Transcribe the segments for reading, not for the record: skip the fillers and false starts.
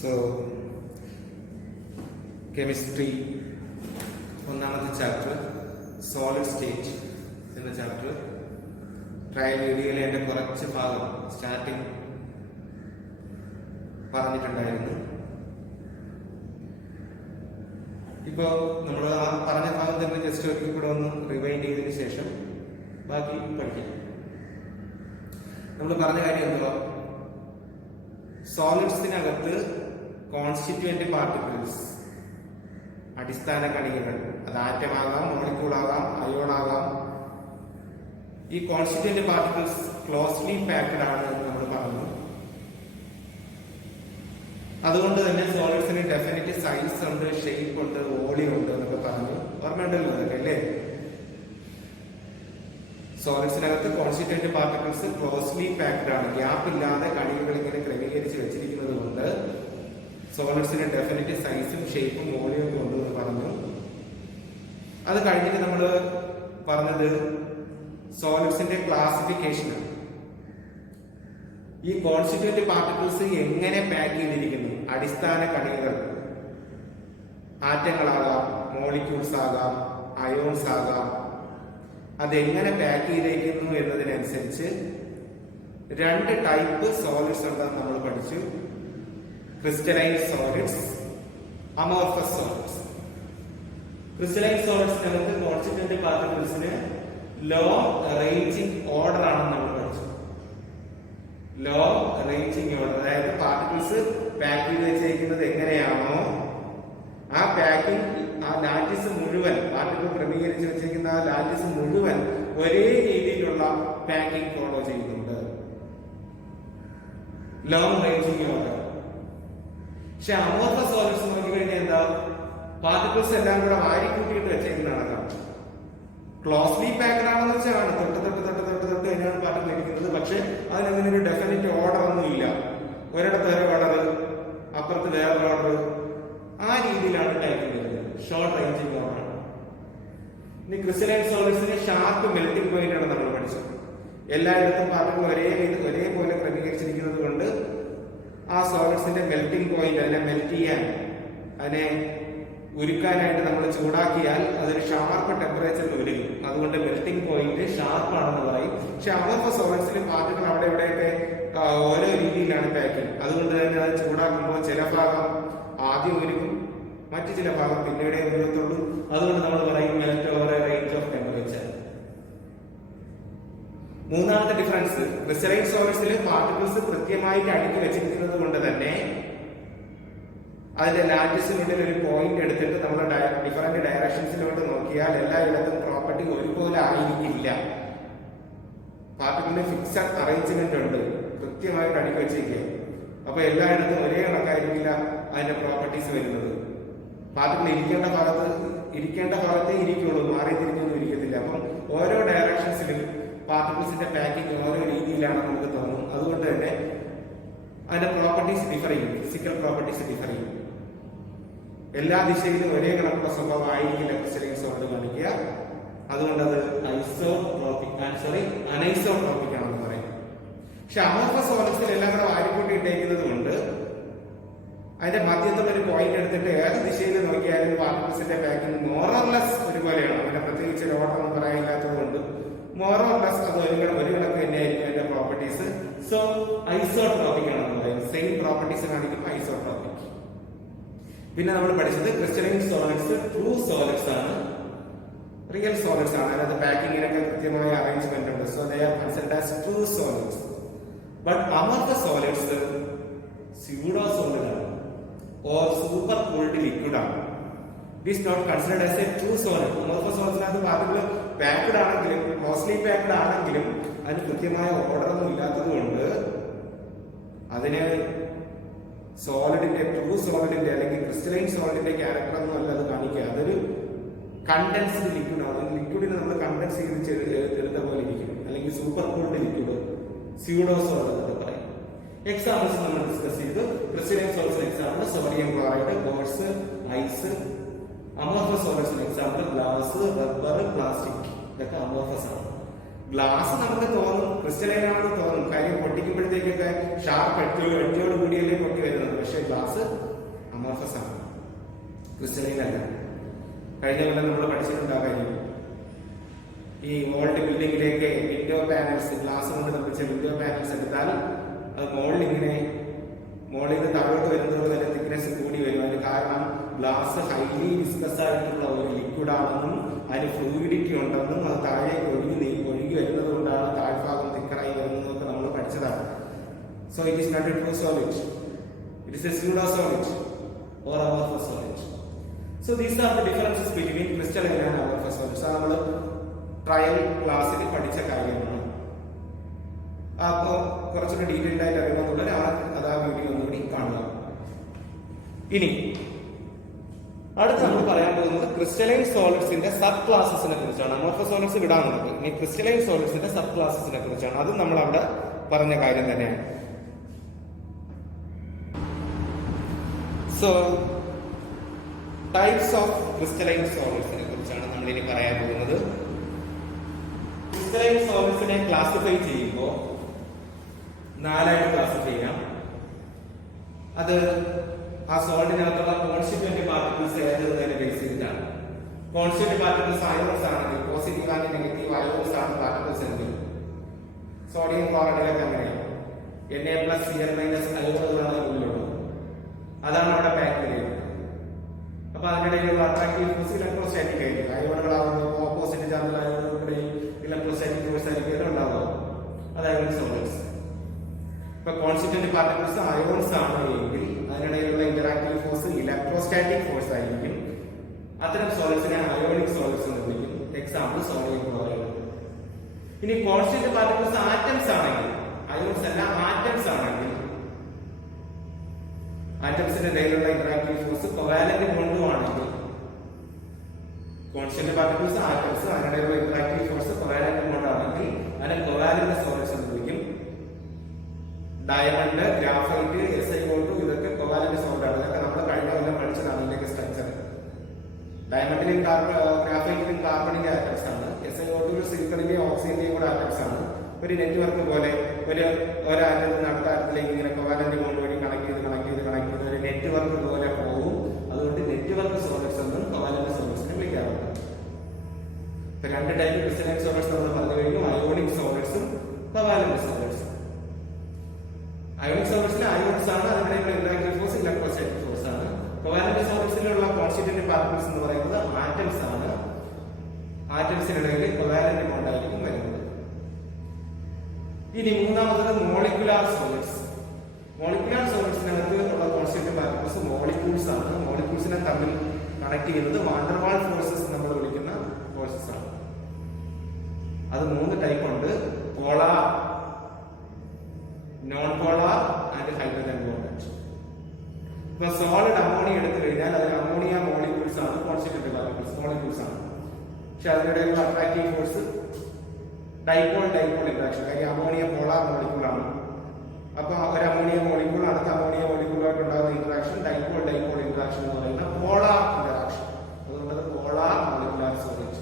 So chemistry ഒന്നാമത്തെ chapter solid state എന്ന chapter trial വീഡിയോയിലെ എൻ്റെ കുറച്ച് ഭാഗം സ്റ്റാർട്ടിങ് പറഞ്ഞിട്ടുണ്ടായിരുന്നു. ഇപ്പോൾ നമ്മൾ ആ പറഞ്ഞ ഭാഗം തന്നെ ജസ്റ്റ് ഒരിക്കൽ കൂടെ ഒന്ന് റിവൈൻഡ് ചെയ്തതിന് ശേഷം ബാക്കി പഠിക്കാം. നമ്മൾ പറഞ്ഞ കാര്യം എന്തുവാ? സോളിഡ്സിനകത്ത് കോൺസ്റ്റിറ്റ്യൂവന്റ് പാർട്ടിക്കിൾസ്, അടിസ്ഥാന കണികകൾ, അത് ആറ്റമാകാം, മോളിക്യൂൾ ആകാം, അയോൺ ആകാം, ഈ കോൺസ്റ്റിറ്റ്യൂവന്റ് പാർട്ടിക്കിൾസ് ക്ലോസ്ലി പാക്ഡ് ആണ് എന്ന് നമ്മൾ പറഞ്ഞു. അതുകൊണ്ട് തന്നെ സോളിഡ്സിന് ഡെഫിനറ്റ് സൈസ് ഉണ്ട്, ഷേപ്പ് ഉണ്ട്, വോളിയം ഉണ്ട് എന്നൊക്കെ പറഞ്ഞു. ഓർമ്മയുണ്ടല്ലോ അതൊക്കെ അല്ലേ? സോളിഡ്സിനകത്ത് കോൺസ്റ്റിറ്റ്യൂവന്റ് പാർട്ടിക്കിൾസ് ക്ലോസ്ലി പാക്ഡ് ആണ്, ഗ്യാപ്പ് ഇല്ലാതെ കണികകൾ ഇങ്ങനെ ക്രമീകരിച്ച് വെച്ചിരിക്കുന്നത് കൊണ്ട് സോളിഡ്സിന് ഡെഫിനറ്റ് സൈസും ഷേപ്പും വോളിയവും ഉണ്ട് എന്ന് പറഞ്ഞു. അത് കഴിഞ്ഞിട്ട് നമ്മൾ പറഞ്ഞത് സോളിഡ്സിന്റെ ക്ലാസിഫിക്കേഷനാണ്. ഈ കോൺസ്റ്റിറ്റ്യൂവന്റ് പാർട്ടിക്കിൾസ് എങ്ങനെ പാക്ക് ചെയ്തിരിക്കുന്നു? അടിസ്ഥാന കണികകൾ, ആറ്റങ്ങളാകാം, മോളിക്യൂൾസ് ആകാം, അയോൺസ് ആകാം, അതെങ്ങനെ പാക്ക് ചെയ്തേക്കുന്നു എന്നതിനനുസരിച്ച് രണ്ട് ടൈപ്പ് സോളിഡ്സ് ഉണ്ടെന്ന് നമ്മൾ പഠിച്ചു. Crystalline solids, amorphous solids. Crystalline സോളിഡ്സിനകത്ത് കോൺസ്റ്റിറ്റ്യൂവന്റ് പാർട്ടിക്കിൾസിന് ലോ റേഞ്ചിങ് ഓർഡർ ആണെന്ന് നമ്മൾ പഠിച്ചു. ലോ റേഞ്ചിങ് ഓർഡർ, അതായത് പാർട്ടിക്കിൾസ് പാക്ക് ചെയ്ത് വെച്ചിരിക്കുന്നത് എങ്ങനെയാണോ ആ പാക്കിംഗ്, ആ ലാറ്റിസ് മുഴുവൻ, പാർട്ടിക്കിൾ ക്രമീകരിച്ച് വെച്ചിരിക്കുന്ന ആ ലാറ്റിസ് മുഴുവൻ ഒരേ രീതിയിലുള്ള പാക്കിംഗ് ഫോളോ ചെയ്യുന്നുണ്ട്. Long ranging order. പക്ഷെ അമോർഫസ് സോളിഡ്സ് നോക്കിക്കഴിഞ്ഞാൽ എന്താ? പാർട്ടിക്കിൾസ് എല്ലാം കൂടെ വാരിക്കൂട്ടിയിട്ട് വെച്ചേക്കുന്നതാണ്. ക്ലോസ്ലി പാക്ഡ് ആണെന്ന് വെച്ചാണ് തൊട്ട് തൊട്ട് തൊട്ട് തൊട്ട് തൊട്ട് അതിനാണ് പാർട്ടിക്കിൾ ഇരിക്കുന്നത്. പക്ഷെ അതിനങ്ങനെ ഒരു ഡെഫിനറ്റ് ഓർഡർ ഒന്നും ഇല്ല. ഒരിടത്ത് വേറെ ഓർഡർ, അപ്പുറത്ത് വേറെ ഓർഡർ, ആ രീതിയിലാണ് ടൈപ്പിംഗ് വരുന്നത്. Short ranging order. ഇനി ക്രിസ്റ്റലൈൻ സോളിഡ്സിന് ഷാർപ്പ് മെൽറ്റിംഗ് പോയിന്റ് ആണ് നമ്മൾ പഠിച്ചത്. എല്ലായിടത്തും പാർട്ടിക്കിൾ ഒരേപോലെ ക്രമീകരിച്ചിരിക്കുന്നത് കൊണ്ട് ആ സോളിഡ്സിന്റെ മെൽറ്റിംഗ് പോയിന്റ്, അതിനെ മെൽറ്റ് ചെയ്യാൻ, അതിനെ ഉരുക്കാനായിട്ട് നമ്മൾ ചൂടാക്കിയാൽ അതൊരു ഷാർപ്പ് ടെമ്പറേച്ചറിൽ ഉരുകും. അതുകൊണ്ട് മെൽറ്റിംഗ് പോയിന്റ് ഷാർപ്പ് ആണെന്ന് പറയും. പക്ഷെ അമോർഫസ് സോളിഡ്സിൽ പാർട്ടിക്കിൾ അവിടെ ഇവിടെയൊക്കെ ഓരോ രീതിയിലാണ് പാക്കിംഗ്. അതുകൊണ്ട് തന്നെ അത് ചൂടാക്കുമ്പോൾ ചില ഭാഗം ആദ്യം ഉരുകും, മറ്റു ചില ഭാഗം പിന്നീടേ ഉരുകത്തുള്ളൂ. അതുകൊണ്ട് നമ്മൾ പറയും melt over A range of temperature. മൂന്നാമത്തെ ഡിഫറൻസ്, ക്രിസ്റ്റലൈൻ സോളിഡ്സിൽ പാർട്ടിക്കിൾസ് കൃത്യമായിട്ട് അടുക്കി വെച്ചിരിക്കുന്നത് കൊണ്ട് തന്നെ അതിന്റെ ലാറ്റിസിനുള്ളിൽ ഒരു പോയിന്റ് എടുത്തിട്ട് നമ്മൾ ഡിഫറെന്റ് ഡയറക്ഷൻസിലോട്ട് നോക്കിയാൽ എല്ലായിടത്തും പ്രോപ്പർട്ടി ഒരുപോലെ ആയിരിക്കില്ല. പാർട്ടിക്കിളിന് ഫിക്സഡ് അറേഞ്ച്മെന്റ് ഉണ്ട്, കൃത്യമായിട്ട് അടുക്കി വെച്ചിരിക്കുക. അപ്പൊ എല്ലായിടത്തും ഒരേ കണക്കായിരിക്കില്ല അതിന്റെ പ്രോപ്പർട്ടീസ് വരുന്നത്. പാർട്ടിക്കിൾ ഇരിക്കേണ്ട ഭാഗത്തേ ഇരിക്കുള്ളൂ, മാറി തിരിഞ്ഞൊന്നും ഇരിക്കത്തില്ല. അപ്പം ഓരോ ഡയറക്ഷൻസിലും പാർട്ടിക്കിൾസിന്റെ പാക്കിംഗ് ഓരോ രീതിയിലാണ് നമുക്ക് തോന്നും. അതുകൊണ്ട് തന്നെ അതിന്റെ പ്രോപ്പർട്ടീസ് ഡിഫർ ചെയ്യും, ഫിസിക്കൽ പ്രോപ്പർട്ടീസ് ഡിഫർ ചെയ്യും. എല്ലാ ദിശയിലും ഒരേ കണക്കുള്ള സ്വഭാവം ആയിരിക്കില്ല ക്രിസ്റ്റലൈൻ സോളിഡ് കാണിക്കുക. അതുകൊണ്ട് അത് അനൈസോട്രോപിക് ആണെന്ന് പറയും. പക്ഷെ അമോർഫസ് സോളിഡ്സിൽ എല്ലാം കൂടെ വാരിക്കൂട്ടി ഇട്ടേക്കുന്നത് കൊണ്ട് അതിന്റെ മധ്യത്തുള്ള ഒരു പോയിന്റ് എടുത്തിട്ട് ഏത് ദിശയിൽ നോക്കിയാലും പാർട്ടിക്കിൾസിന്റെ പാക്കിംഗ് മോറോർലെസ് ഒരുപോലെയാണ്. അങ്ങനെ പ്രത്യേകിച്ച് ഒരു ഓർഡർ ഒന്നും പറയാനില്ലാത്തത് കൊണ്ട് മോറോർലെസ് അത് ഒരു കണക്ക് തന്നെയായിരിക്കും അതിന്റെ പ്രോപ്പർട്ടീസ്. സോ ഐസോട്രോപിക് ആണെന്ന് പറയും. സെയിം പ്രോപ്പർട്ടീസ് കാണിക്കും ഐസോട്രോപിക്. പിന്നെ നമ്മൾ പഠിച്ചത് ക്രിസ്റ്റലൈൻ സോളിഡ്സ് ട്രൂ സോളിഡ്സ് ആണ്, റിയൽ സോളിഡ്സ് ആണ്. അതിനകത്ത് പാക്കിങ്ങിനൊക്കെ കൃത്യമായ അറേഞ്ച്മെന്റ് ഉണ്ട്. So they are considered as true solids. But amorphous solids pseudo solid ആണ്, ഓർ സൂപ്പർ കൂൾഡ് ലിക്വിഡ് ആണ്. It is not considered as a true solid. Amorphous സോളിഡ്സിനകത്ത് particle packed ആണെങ്കിലും ക്ലോസ്ലി പാക്ഡ് ആണെങ്കിലും അതിന് കൃത്യമായ ഓർഡർ ഒന്നും ഇല്ലാത്തത് കൊണ്ട് അതിന് സോളിഡിന്റെ, ട്രൂ സോളിഡിന്റെ അല്ലെങ്കിൽ ക്രിസ്റ്റലൈൻ സോളിഡിന്റെ ക്യാരക്ടർ ഒന്നും അല്ല അത് കാണിക്കുക. അതൊരു കണ്ടൻസ്ഡ് ലിക്വിഡ് ആണ്. ലിക്വിഡിനെ നമ്മൾ കണ്ടൻസ് ചെയ്ത് എടുത്ത പോലെ ഇരിക്കും. അല്ലെങ്കിൽ super cooled liquid, pseudo solid എന്നൊക്കെ പറയും. എക്സാമ്പിൾസ് നമ്മൾ ഡിസ്കസ് ചെയ്തു. ക്രിസ്റ്റലൈൻ സോളിഡ്സിന് example sodium chloride, boards, ice. Amorphous സോളിഡ്സിന് എക്സാമ്പിൾ ഗ്ലാസ്, റബ്ബർ, പ്ലാസ്റ്റിക്. ഇതൊക്കെ അമോർഫസ് ആണ്. ഗ്ലാസ് നമുക്ക് തോന്നും ക്രിസ്റ്റലൈൻ ആണെന്ന് തോന്നും, കാര്യം പൊട്ടിക്കുമ്പോഴത്തേക്ക് പൊട്ടുമ്പോഴത്തേക്കൊക്കെ ഷാർപ്പ് എട്ടിയോട് കൂടിയല്ലേ പൊട്ടി വരുന്നത്. പക്ഷേ ഗ്ലാസ് അമോർഫസ് ആണ്, ക്രിസ്റ്റലൈൻ അല്ല. കഴിഞ്ഞ കൊല്ലം നമ്മൾ പഠിച്ചിട്ടുണ്ടാകാം, ഈ ഓൾഡ് ബിൽഡിങ്ങിലേക്ക് വിൻഡോ പാനൽസ്, ഗ്ലാസ് കൊണ്ട് നിർമ്മിച്ച വിൻഡോ പാനൽസ് എടുത്താൽ അത് മുകളിൽ നിന്ന് താഴോട്ട് വരുന്നതോടെ തന്നെ തിക്നെസ് കൂടി വരും. അതിന് കാരണം ഗ്ലാസ് ഹൈലി വിസ്കസ് ആയിട്ടുള്ള ഒരു ലിക്വിഡ് ആണെന്നും അതിന് ഫ്ലൂയിഡിറ്റി ഉണ്ടെന്നും അത് താഴേക്ക് ഒഴുകി വരുന്നത് കൊണ്ടാണ് താഴ്ഭാഗം തിക്കറായി വരുന്നതൊക്കെ നമ്മൾ പഠിച്ചതാണ്. So it is not a true solid, it is a pseudo solid or amorphous solid. So these are the differences between crystalline and amorphous solids. അത് നമ്മൾ ട്രയൽ ക്ലാസ്സിൽ പഠിച്ച കാര്യമാണ്. അപ്പോൾ കുറച്ചുകൂടി ഡീറ്റെയിൽഡ് ആയിട്ട് അറിയുന്നതുകൊണ്ട് അത് ആ വീഡിയോ ഒന്നുകൂടി കാണുക. ഇനി അടുത്ത് നമ്മൾ പറയാൻ പോകുന്നത് ക്രിസ്റ്റലൈൻ സോളിഡ്സിന്റെ സബ് ക്ലാസസിനെ കുറിച്ചാണ്. അമോർഫസ് സോളിഡ്സ് വിടാനുള്ളത്. ഇനി ക്രിസ്റ്റലൈൻ സോളിഡ്സിന്റെ സബ് ക്ലാസസിനെ കുറിച്ചാണ്. അതും നമ്മൾ അവിടെ പറഞ്ഞ കാര്യം തന്നെയാണ്. സോ ടൈപ്സ് ഓഫ് ക്രിസ്റ്റലൈൻ സോളിഡ്സിനെ കുറിച്ചാണ് നമ്മൾ ഇനി പറയാൻ പോകുന്നത്. ക്രിസ്റ്റലൈൻ സോളിഡ്സിനെ ക്ലാസിഫൈ ചെയ്യുമ്പോൾ 4 ആയിട്ട് ക്ലാസിഫൈ ചെയ്യാം. അത് ആ സോളിഡിനകത്തുള്ള കോൺസ്റ്റിറ്റ്യൂന്റ് പാർട്ടിക്കിൾസ് ഏതെന്നതിനെ ബേസ് ചെയ്തിട്ടാണ്. കോൺസ്റ്റിറ്റ്യൂന്റ് പാർട്ടിക്കിൾസ് അയോൺസ് ആണെങ്കിൽ പോസിറ്റീവ് ആൻഡ് നെഗറ്റീവ് അയോൺസ് ആണ് പാർട്ടിക്കിൾസ് എങ്കിൽ സോഡിയം ക്ലോറൈഡിലൊക്കെ അങ്ങനെയാണ്. Na+Cl- അയോണുകളാണ് ഉള്ളിലുള്ളത്. അതാണ് അവിടെ പാക്ക് ചെയ്യുന്നത്. അപ്പൊ അതിനിടയിലുള്ള അട്രാക്റ്റീവ് ഫോഴ്സ് ഇലക്ട്രോസ്റ്റാറ്റിക് ആയിരിക്കും. അയോണുകളാവുമ്പോൾ ഓപ്പോസിറ്റ് ചാർജ് അയോണുകളുടെയും ഇലക്ട്രോസ്റ്റാറ്റിക് ഫോഴ്സ് ആയിരിക്കും ഉണ്ടാവുക. അതായത് സോളിഡ്സ്. ഇപ്പൊ കോൺസ്റ്റിറ്റ്യൂന്റ് പാർട്ടിക്കിൾസ് അയോൺസ് ആണ് എങ്കിൽ അതിനിടയിലുള്ള ഇന്ററാക്റ്റീവ് ഫോഴ്സ് ഇലക്ട്രോസ്റ്റാറ്റിക് ഫോഴ്സ് ആയിരിക്കും. അത്തരം സോളിഡ്സിനെ അയോണിക് സോളിഡ്സ് എന്ന് വിളിക്കും. Example sodium chloride. ഇനി കോൺസ്റ്റിറ്റ്യൂന്റ് പാർട്ടിക്കിൾസ് ആറ്റംസ് ആണെങ്കിൽ, അയോൺസ് അല്ല ആറ്റംസ് ആണെങ്കിൽ, ആറ്റംസിന്റെ ഇടയിലുള്ള ഇന്ററാക്റ്റീവ് ഫോഴ്സ് കോവാലന്റ് ബോണ്ടും ആണെങ്കിൽ, കോൺസ്റ്റിറ്റ്യൂന്റ് പാർട്ടിക്കിൾസ് ആറ്റംസ് അതിനിടയിലുള്ള ഇന്ററാക്റ്റീവ് ഫോഴ്സ് കോവാലന്റ് ബോണ്ട് ആണെങ്കിൽ അതിനെ കോവാലന്റ് സോളിഡ്സ് എന്ന് വിളിക്കും. ഡയമണ്ട്, ഗ്രാഫൈറ്റ്, SiO2 ഇതൊക്കെ കോവാലന്റ് സോൾഡ് ആണ്. ഇതൊക്കെ നമ്മൾ കഴിഞ്ഞ കൊല്ലം പഠിച്ചതാണ്. ഇതിന്റെ സ്ട്രക്ചർ ഡയമണ്ടിലും ഗ്രാഫൈറ്റിലും കാർബണിന്റെ ആറ്റംസ് ആണ്. SiO2 സിലിക്കണിന്റെയും ഓക്സിജന്റെയും കൂടെ ആറ്റംസ് ആണ്. ഒരു നെറ്റ്വർക്ക് പോലെ ഒരു ആറ്റത്തിൽ നിന്ന് അടുത്ത ആറ്റത്തിലേക്ക് ഇങ്ങനെ കോവാലന്റ് ബോണ്ട് വഴി കണക്ട് ചെയ്ത് ഒരു നെറ്റ്വർക്ക് പോലെ പോകും. അതുകൊണ്ട് നെറ്റ്വർക്ക് സോളിഡ്സ് എന്നും കോവാലന്റ് സോളിഡ്സിനെ വിളിക്കാറുണ്ട്. ഇപ്പൊ 2 ടൈപ്പ് ക്രിസ്റ്റലൈൻ സോളിഡ്സ് നമ്മൾ പറഞ്ഞു കഴിഞ്ഞു. അയോണിക് സോളിഡ്സും കോവാലന്റ് സോളിഡ്സും. അയോണിക് സോളിഡ്സിലെ അയോൺസ് ആണ്, അതിനിടയിലുള്ള ഇന്ററാക്റ്റീവ് ഫോഴ്സ് ഇലക്ട്രോസ്റ്റാറ്റിക് ഫോഴ്സ് ആണ്. കോവാലന്റ് സോളിഡ്സിലുള്ള കോൺസ്റ്റിറ്റ്യൂന്റ് പാർട്ടിക്കിൾസ് എന്ന് പറയുന്നത് ആറ്റംസ് ആണ്. ആറ്റംസിനിടയിൽ കോവാലന്റ് ബോണ്ടായിരിക്കും വരുന്നത്. ഇനി മൂന്നാമത്തത് മോളിക്കുലാർ സോളിഡ്സ്. മോളിക്കുലാർ സോളിഡ്സിനകത്ത് ഉള്ള കോൺസ്റ്റിറ്റ്യൂന്റ് പാർട്ടിക്കിൾസ് മോളിക്യൂൾസ് ആണ്. മോളിക്യൂൾസിനെ തമ്മിൽ കണക്ട് ചെയ്യുന്നത് വാണ്ടർവാൾ ഫോഴ്സസ് നമ്മൾ വിളിക്കുന്ന ഫോഴ്സസ് ആണ്. അത് 3 ടൈപ്പ് ഉണ്ട്. Polar, non polar and hydrogen bonded. ഇപ്പൊ സോളിഡ് അമോണിയ എടുത്തു കഴിഞ്ഞാൽ അതിൽ അമോണിയ മോളിക്യൂൾസ് ആണ് കോൺസ്റ്റിറ്റ്യൂന്റ് പാർട്ടിക്കിൾസ്, മോളിക്യൂൾസ് ആണ്. പക്ഷെ അതിനിടയിലുള്ള അട്രാക്റ്റീവ് ഫോഴ്സ് ഡൈപോൾ ഇന്ററാക്ഷൻ. കാര്യം അമോണിയ പോളാർ മോളിക്യൂൾ ആണ്. അപ്പൊ ഒരു അമോണിയ മോളിക്യൂൾ അടുത്ത അമോണിയ മോളിക്യൂളുമായിട്ട് ഉണ്ടാകുന്ന ഇന്ററാക്ഷൻ ഡൈപോൾ ഇന്ററാക്ഷൻ എന്ന് പറയുന്ന പോളാർ ഇന്ററാക്ഷൻ. അതുകൊണ്ട് പോളാർ മോളിക്കുലാർ സോളിഡ്.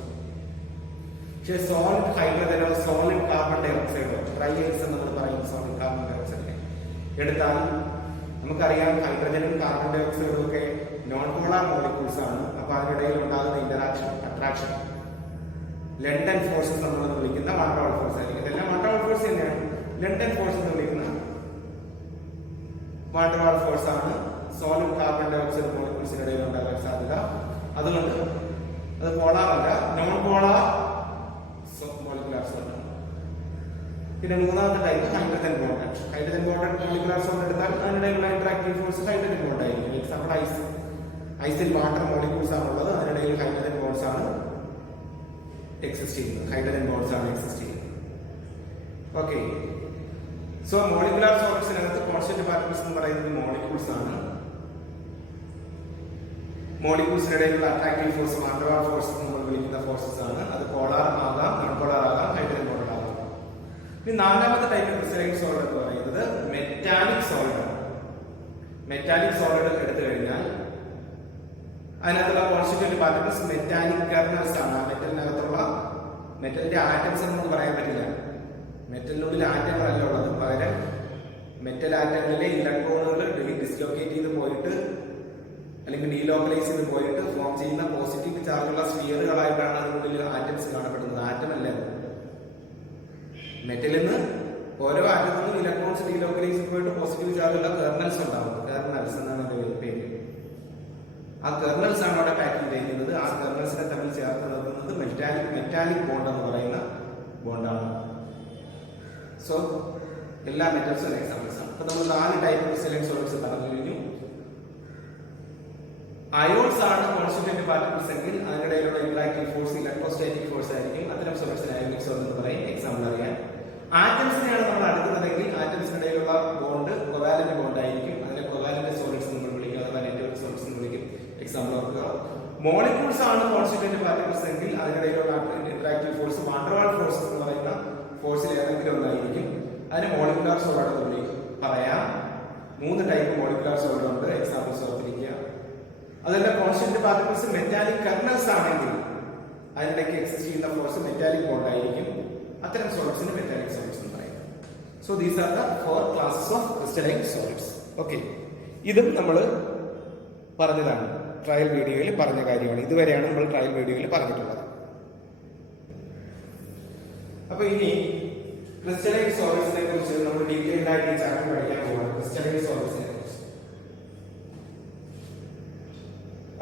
പക്ഷെ സോളിഡ് ഹൈഡ്രജനോ സോളിഡ് കാർബൺ ഡൈ ഓക്സൈഡോ ഡ്രൈ ഐസ് എന്ന് നമ്മൾ പറയും സോളിഡ് കാർബൺ ഡൈ ഓക്സൈഡിനെ എടുത്താൽ നമുക്കറിയാം ഹൈഡ്രജനും കാർബൺ ഡൈ ഓക്സൈഡും ഒക്കെ നോൺ പോളാർ മോളിക്യൂൾസ് ആണ്. അപ്പൊ അതിനിടയിൽ ഉണ്ടാകുന്ന ഇന്ററാക്ഷൻ അട്രാക്ഷൻ ലണ്ടൻ ഫോഴ്സസ് നമ്മൾ വിളിക്കുന്ന വാണ്ടർവാൾ ഫോഴ്സ് ആയിരിക്കും. ഇതെല്ലാം വാണ്ടർവാൾ ഫോഴ്സ് തന്നെയാണ്. ലണ്ടൻ ഫോഴ്സ് എന്ന് വിളിക്കുന്ന വാണ്ടർവാൾ ഫോഴ്സ് ആണ് സോളിഡ് കാർബൺ ഡൈ ഓക്സൈഡ് മോളിക്യൂൾസിനിടയിൽ ഉണ്ടാകാൻ സാധ്യത. അതുകൊണ്ട് അത് പോളാർ അല്ല, നോൺ പോളാർ മോളിക്കുലാർ സോൾഡ്. പിന്നെ മൂന്നാമത്തെ type hydrogen bonded. Hydrogen bonded molecular solid എടുത്താൽ അതിനിടയിലുള്ള ഇന്ററാക്റ്റീവ് ഫോഴ്സ് ഹൈഡ്രജൻ ബോണ്ട് ആയിരിക്കും. എക്സാമ്പിൾ ഐസിൽ വാട്ടർ മോളിക്യൂൾസ് ആണുള്ളത്, അതിനിടയിൽ ഹൈഡ്രജൻ ബോണ്ട്സ് ആണ് എക്സിസ്റ്റ് ചെയ്യുന്നത്. ഹൈഡ്രജൻ ബോണ്ട്സ് ആണ് എക്സിസ്റ്റ് ചെയ്യുന്നത്. ഓക്കെ. സോ മോളിക്കുലാർ സോളിഡ്സിനകത്ത് കോൺസ്റ്റന്റ് പാർട്ടിക്കിൾസ് എന്ന് പറയുന്നത് മോളിക്യൂൾസ് ആണ്. മോളിക്യൂൾസിനിടയിലുള്ള അട്രാക്റ്റീവ് ഫോഴ്സ് വാണ്ടർവാൾ ഫോഴ്സ് നമ്മൾ വിളിക്കുന്ന ഫോഴ്സസ് ആണ്. അത് പോളാർ ആകാം, നോൺ പോളാർ ആകാം, ഹൈഡ്രജൻ ബോണ്ടഡ് ആകാം. ഇനി നാലാമത്തെ ടൈപ്പ് ക്രിസ്റ്റലൈൻ സോളിഡ് എന്ന് പറയുന്നത് മെറ്റാലിക് സോളിഡ് ആണ്. മെറ്റാലിക് സോളിഡ് എടുത്തു കഴിഞ്ഞാൽ അതിനകത്തുള്ള കോൺസ്റ്റിറ്റ്യൂന്റ് പാർട്ടിക്കിൾസ് മെറ്റാലിക് കെർണൽസ് ആണ്. മെറ്റലിനകത്തുള്ള മെറ്റലിന്റെ ആറ്റംസ് നമുക്ക് പറയാൻ പറ്റില്ല. മെറ്റലിനുള്ളിൽ ആറ്റങ്ങളല്ല ഉള്ളത്, പകരം മെറ്റൽ ആറ്റങ്ങളിലെ ഇലക്ട്രോണുകൾ ഡിസ്ലൊക്കേറ്റ് ചെയ്ത് പോയിട്ട് അല്ലെങ്കിൽ ഡീലോക്കലൈസ് ചെയ്ത് പോയിട്ട് ഫോം ചെയ്യുന്ന പോസിറ്റീവ് ചാർജുള്ള സ്ഫിയറുകളായിട്ടാണ് അതിനുള്ളിൽ ആറ്റംസ് കാണപ്പെടുന്നത്. ആറ്റം അല്ല, മെറ്റലിൽ നിന്ന് ഓരോ ആറ്റത്തിൽ നിന്നും ഇലക്ട്രോൺസ് ഡീലോക്കലൈസ് ചെയ്ത് പോയിട്ട് പോസിറ്റീവ് ചാർജുള്ള കെർണൽസ് ഉണ്ടാവും. കെർണൽസ് എന്നാണ് അതിന്റെ പേര്. ആ കെർണൽസ് ആണ് അവിടെ പാക്കിംഗ് ചെയ്യുന്നത്. ആ കെർണൽസിനെ തമ്മിൽ ചേർത്ത് നിർത്തുന്നത് മെറ്റാലിക് ബോണ്ട് എന്ന് പറയുന്ന ബോണ്ടാണ്. സോ എല്ലാ മെറ്റൽസും എക്സാമ്പിൾസ് ആണ്. അപ്പൊ നമ്മൾ 4 ടൈപ്പ് ക്രിസ്റ്റലൈൻ സോളിഡ്സ് പറഞ്ഞു കഴിഞ്ഞു. അയോൺസ് ആണ് കോൺസ്റ്റിറ്റ്യൂന്റ് പാർട്ടിക്കിൾസ് എങ്കിൽ അതിനിടയിലുള്ള ഇന്ററാക്റ്റീവ് ഫോഴ്സ് ഇലക്ട്രോസ്റ്റാറ്റിക് ഫോഴ്സ് ആയിരിക്കും. അത്തരം സോളിഡ്സിനെ അയോണിക് സോളിഡ് എന്ന് പറയും. എക്സാമ്പിൾ അറിയാൻ. ആറ്റംസിനെയാണ് നമ്മൾ അടുക്കുന്നതെങ്കിൽ ആറ്റംസിനിടയിലുള്ള ബോണ്ട് കൊവാലന്റ് ബോണ്ട് ആയിരിക്കും. അതിനെ കൊവാലന്റ് സോളിഡ്സ് നമ്മൾ വിളിക്കും, അഥവാ നെറ്റ്വർക്ക് സോളിഡ്സ് എന്ന് വിളിക്കും. എക്സാമ്പിൾ ഓർക്കുക. മോളിക്യൂൾസ് ആണ് കോൺസ്റ്റിറ്റ്യൂന്റ് പാർട്ടിക്കിൾസ് എങ്കിൽ അതിനിടയിലുള്ള ഇന്ററാക്റ്റീവ് ഫോഴ്സ് വാണ്ടർവാൾ ഫോഴ്സ് എന്ന് പറയുന്ന ഫോഴ്സിൽ ഏതെങ്കിലും ഒന്നായിരിക്കും. അതിന് മോളിക്കുലാർ സോളിഡ് എന്ന് പറയാം. 3 ടൈപ്പ് മോളിക്കുലാർ സോളിഡ് ഉണ്ട്. എക്സാമ്പിൾസ് ഓർത്തിരിക്കുക. അതല്ല കോൺസ്റ്റന്റ് പാർട്ടിക്കിൾസ് മെറ്റാലിക് കെർണൽസ് ആണെങ്കിൽ അതിനിടയ്ക്ക് എക്സിസ്റ്റ് ചെയ്യുന്ന ഫോഴ്സ് മെറ്റാലിക് ബോണ്ട് ആയിരിക്കും. അത്തരം സോളിഡ്സിന് മെറ്റാലിക് സോളിഡ്സ് എന്ന് പറയും. So these are the 4 classes of crystalline solids. Okay, ഇതും നമ്മൾ പറഞ്ഞതാണ്, ട്രയൽ വീഡിയോയിൽ പറഞ്ഞ കാര്യമാണ്. ഇതുവരെയാണ് നമ്മൾ ട്രയൽ വീഡിയോയിൽ പറഞ്ഞിട്ടുള്ളത്. അപ്പൊ ഇനി ക്രിസ്റ്റലൈൻ സോളിഡ്സിനെ കുറിച്ച് നമ്മൾ ഡീറ്റെയിൽഡ് ആയിട്ട് ഈ ചാപ്റ്റർ പഠിക്കാൻ പോവാണ്. ക്രിസ്റ്റലൈൻ സോളിഡ്സിനെ കുറിച്ച്.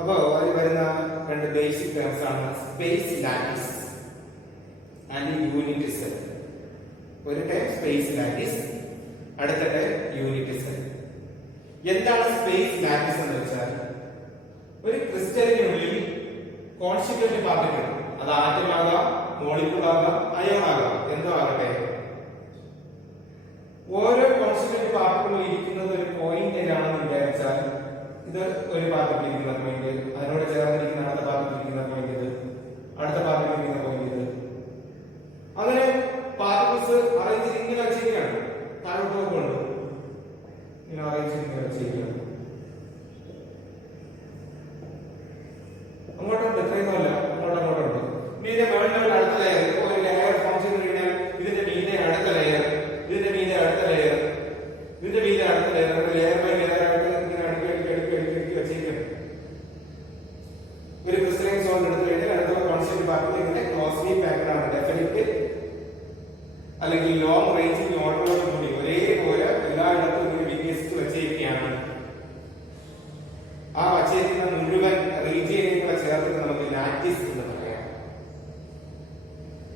അപ്പോ അതിൽ വരുന്ന 2 ബേസിക് ടേംസ് ആണ് space lattice and unit cell. ഒരു ടൈം സ്പേസ് ലാറ്റിസ്, അടുത്ത ടൈം യൂണിറ്റ് സെൽ. എന്താണ് സ്പേസ് ലാറ്റിസ് എന്ന് വെച്ചാൽ ഒരു ക്രിസ്റ്റലിനുള്ളിൽ കോൺസ്റ്റിറ്റ്യൂന്റ് പാർട്ടിക്കിൾ, അത് ആറ്റം ആകാം, മോളിക്യൂൾ ആകാം, അയോൺ ആകാം, എന്തോ ആകട്ടെ, ഓരോ കോൺസ്റ്റിറ്റ്യൂന്റ് പാർട്ടിക്കിളും ഇരിക്കുന്നത് ഒരു പോയിന്റിലാണെന്ന് വിചാരിച്ചാൽ ഇത് ഒരു പാർട്ടിക്കിൾ ഇരിക്കുന്ന പോയിന്റ്, അതിനോട് ചേർന്നിരിക്കുന്ന അടുത്ത പാർട്ടിക്കിൾ ഇരിക്കുന്ന പോയിന്റ് ഇത്, അടുത്ത പാർട്ടിക്കിൾ ഇരിക്കുന്ന പോയിന്റ് ഇത്, അങ്ങനെ പാർട്ടിക്കിൾസ് അറേഞ്ച് ഇങ്ങനെ വെച്ചിരിക്കുകയാണ്. താഴോട്ട് നോക്കുന്നുണ്ട്, ഇങ്ങനെ അറേഞ്ച് ഇങ്ങനെ വെച്ചിരിക്കുകയാണ്. അങ്ങോട്ടുണ്ട്, ഇത്രയൊന്നുമല്ല, അങ്ങോട്ടുണ്ട്. ഇനി ഇതിന്റെ മുകളിലുള്ള അടുത്ത ലെയർ, ഒരു ലെയർ ഫോം ചെയ്ത് കഴിഞ്ഞാൽ ഇതിന്റെ മീതെ അടുത്ത ലെയർ, ഇതിന്റെ മീതെ അടുത്ത ലെയർ, ഇതിന്റെ മീതെ അടുത്ത ലെയർ, ലെയർ ബൈ ലെയർ ആയിട്ട് ഇങ്ങനെ അടുക്കി വെച്ചിരിക്കുകയാണ്. ഒരു ക്രിസ്റ്റലൈൻ സോളിഡ് എടുത്തു കഴിഞ്ഞാൽ അടുത്ത കോൺസ്റ്റന്റ് പാർട്ടിക്കിൾ ഇങ്ങനെ ക്ലോസ്ലി പാക്ഡ് ആണ്. ഡെഫിനിറ്റ് അല്ലെങ്കിൽ ലോങ് റേഞ്ചിങ് ഓർഡറോട് കൂടി ഒരേപോലെ എല്ലായിടത്തും ഇങ്ങനെ വിന്യസിച്ച് വെച്ചിരിക്കുകയാണ്. ആ വച്ചിരിക്കുന്ന മുഴുവൻ റീജിയനുകളെ ചേർത്ത് നമുക്ക് ലാറ്റിസ് എന്ന് പറയാം.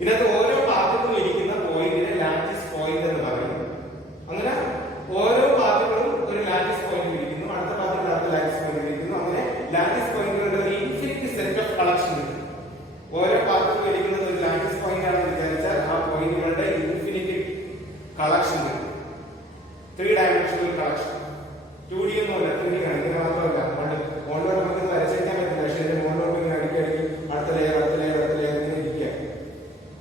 ഇതിനകത്ത് ഓരോ പാർട്ടിക്കിളും ഇരിക്കുന്ന പോയിന്റിനെ ലാറ്റിസ് പോയിന്റ് എന്ന് പറയും. അങ്ങനെ ഓരോ പാർട്ടിക്കിളും ഒരു ലാറ്റിസ് പോയിന്റ് ഇരിക്കുന്നു, അടുത്ത പാർട്ടിക്കിൾ അടുത്ത ലാറ്റിസ് പോയിന്റ് ഇരിക്കുന്നു. അങ്ങനെ ലാറ്റിസ് പോയിന്റുകളുടെ ഒരു ഇൻഫിനിറ്റ് സെറ്റ് ഓഫ് കളക്ഷൻ ഉണ്ട്. ഓരോ പാർട്ടിക്കിൾ ഇരിക്കുന്നത് ഒരു ലാറ്റിസ് പോയിന്റ് ആണെന്ന് വിചാരിച്ചാൽ ആ പോയിന്റുകളുടെ infinite collection, 3 dimensional collection. 2D ഒന്നുമല്ല, 3D ആണ്. ഇത് മാത്രമല്ല, മോളിലോട്ട് നമുക്ക് വരച്ചേക്കാൻ പറ്റില്ല, പക്ഷേ ഇതിന്റെ മോളിലോട്ട് ഇങ്ങനെ അടുക്കി അടുത്ത ലെയർ അടുത്ത ലെയർ അടുത്ത ലെയർ ഇങ്ങനെ ഇരിക്കുക.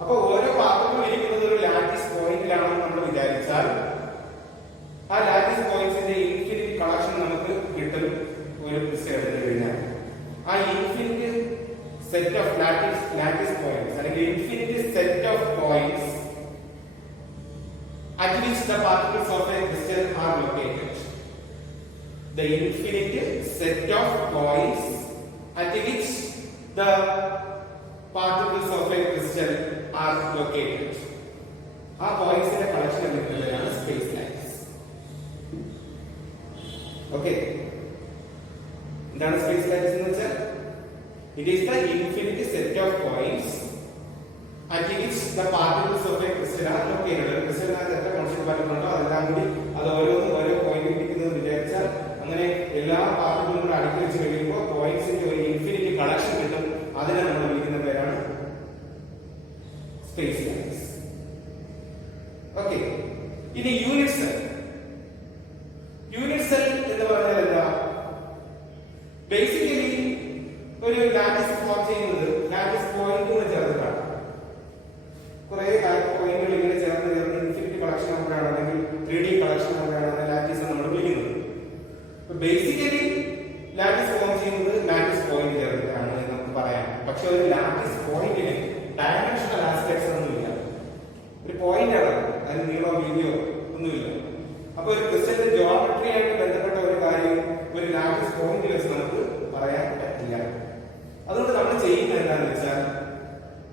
അപ്പൊ ഓരോ പാർട്ടിക്കിളും ഇരിക്കുന്നത് ഒരു ലാറ്റിസ് പോയിന്റിലാണെന്ന് നമ്മൾ വിചാരിച്ചാൽ ആ ലാറ്റിസ് പോയിന്റ്സിന്റെ ഇൻഫിനിറ്റ് കളക്ഷൻ നമുക്ക് കിട്ടും ഒരു ക്രിസ്റ്റൽ എടുത്തു കഴിഞ്ഞാൽ. ആ infinite set of lattice points അല്ലെങ്കിൽ infinite set of points at which the particles of a crystal are located. The infinite set of points at which the particles of a crystal are located. ആ പോയിന്റ്സിന്റെ collection എടുക്കുന്നതാണ് space lattice. Okay, എന്താണ് space lattice എന്ന് വെച്ചാൽ? It is the infinite set of points at which the particles of a crystal are located. ക്രിസ്റ്റലിനകത്ത് എത്ര constant particle ഉണ്ടോ അതെല്ലാം കൂടി അത് ഓരോന്നും ഓരോ പോയിന്റിൽ ഇരിക്കുന്നത് വിചാരിച്ചാൽ അങ്ങനെ എല്ലാ പാർട്ടിക്കിളും കൂടെ അടുക്കി വെച്ച് കഴിയുമ്പോൾ പോയിന്റ്സിന്റെ ഒരു ഇൻഫിനിറ്റ് കളക്ഷൻ കിട്ടും. അതിനെ നമ്മൾ വിളിക്കുന്ന പേരാണ് സ്പേസ് ലാറ്റിസ്. ഓക്കെ, ഇനി യൂണിറ്റ് സെൽ. യൂണിറ്റ് സെൽ എന്ന് പറഞ്ഞാൽ എന്താ? ബേസിക്കലി ഒരു ലാറ്റിസ് ഫോം ചെയ്യുന്നത് ലാറ്റിസ് പോയിന്റുകൾ ചേർത്തിട്ടാണ്. കുറെ പോയിന്റുകൾ ഇങ്ങനെ ചേർന്ന് ഇൻഫിനിറ്റ് കളക്ഷൻ ആകുമ്പോഴാണ് അല്ലെങ്കിൽ 3D കളക്ഷൻ ആകുമ്പോഴാണ് ലാറ്റിസ് നമ്മൾ വിളിക്കുന്നത്. ബേസിക്കലി ലാറ്റിസ് ഫോം ചെയ്യുന്നത് ലാറ്റിസ് പോയിന്റ് ചേർത്തിട്ടാണ് എന്ന് നമുക്ക് പറയാം. പക്ഷെ ഒരു ലാറ്റിസ് പോയിന്റിന് ഡയമെൻഷണൽ ആസ്പെക്ട്സ് ഒന്നുമില്ല. ഒരു പോയിന്റ് ആണ്, അതിന് നീളോ വീതിയോ ഒന്നുമില്ല. അപ്പൊ ഒരു ക്രിസ്റ്റലിന്റെ ജോമെട്രി ആയിട്ട് ബന്ധപ്പെട്ട ഒരു കാര്യം ഒരു ലാറ്റിസ് പോയിന്റ് വെച്ച് നമുക്ക് പറയാൻ പറ്റില്ല. അതുകൊണ്ട് നമ്മൾ ചെയ്യുന്നത് എന്താണെന്ന് വെച്ചാൽ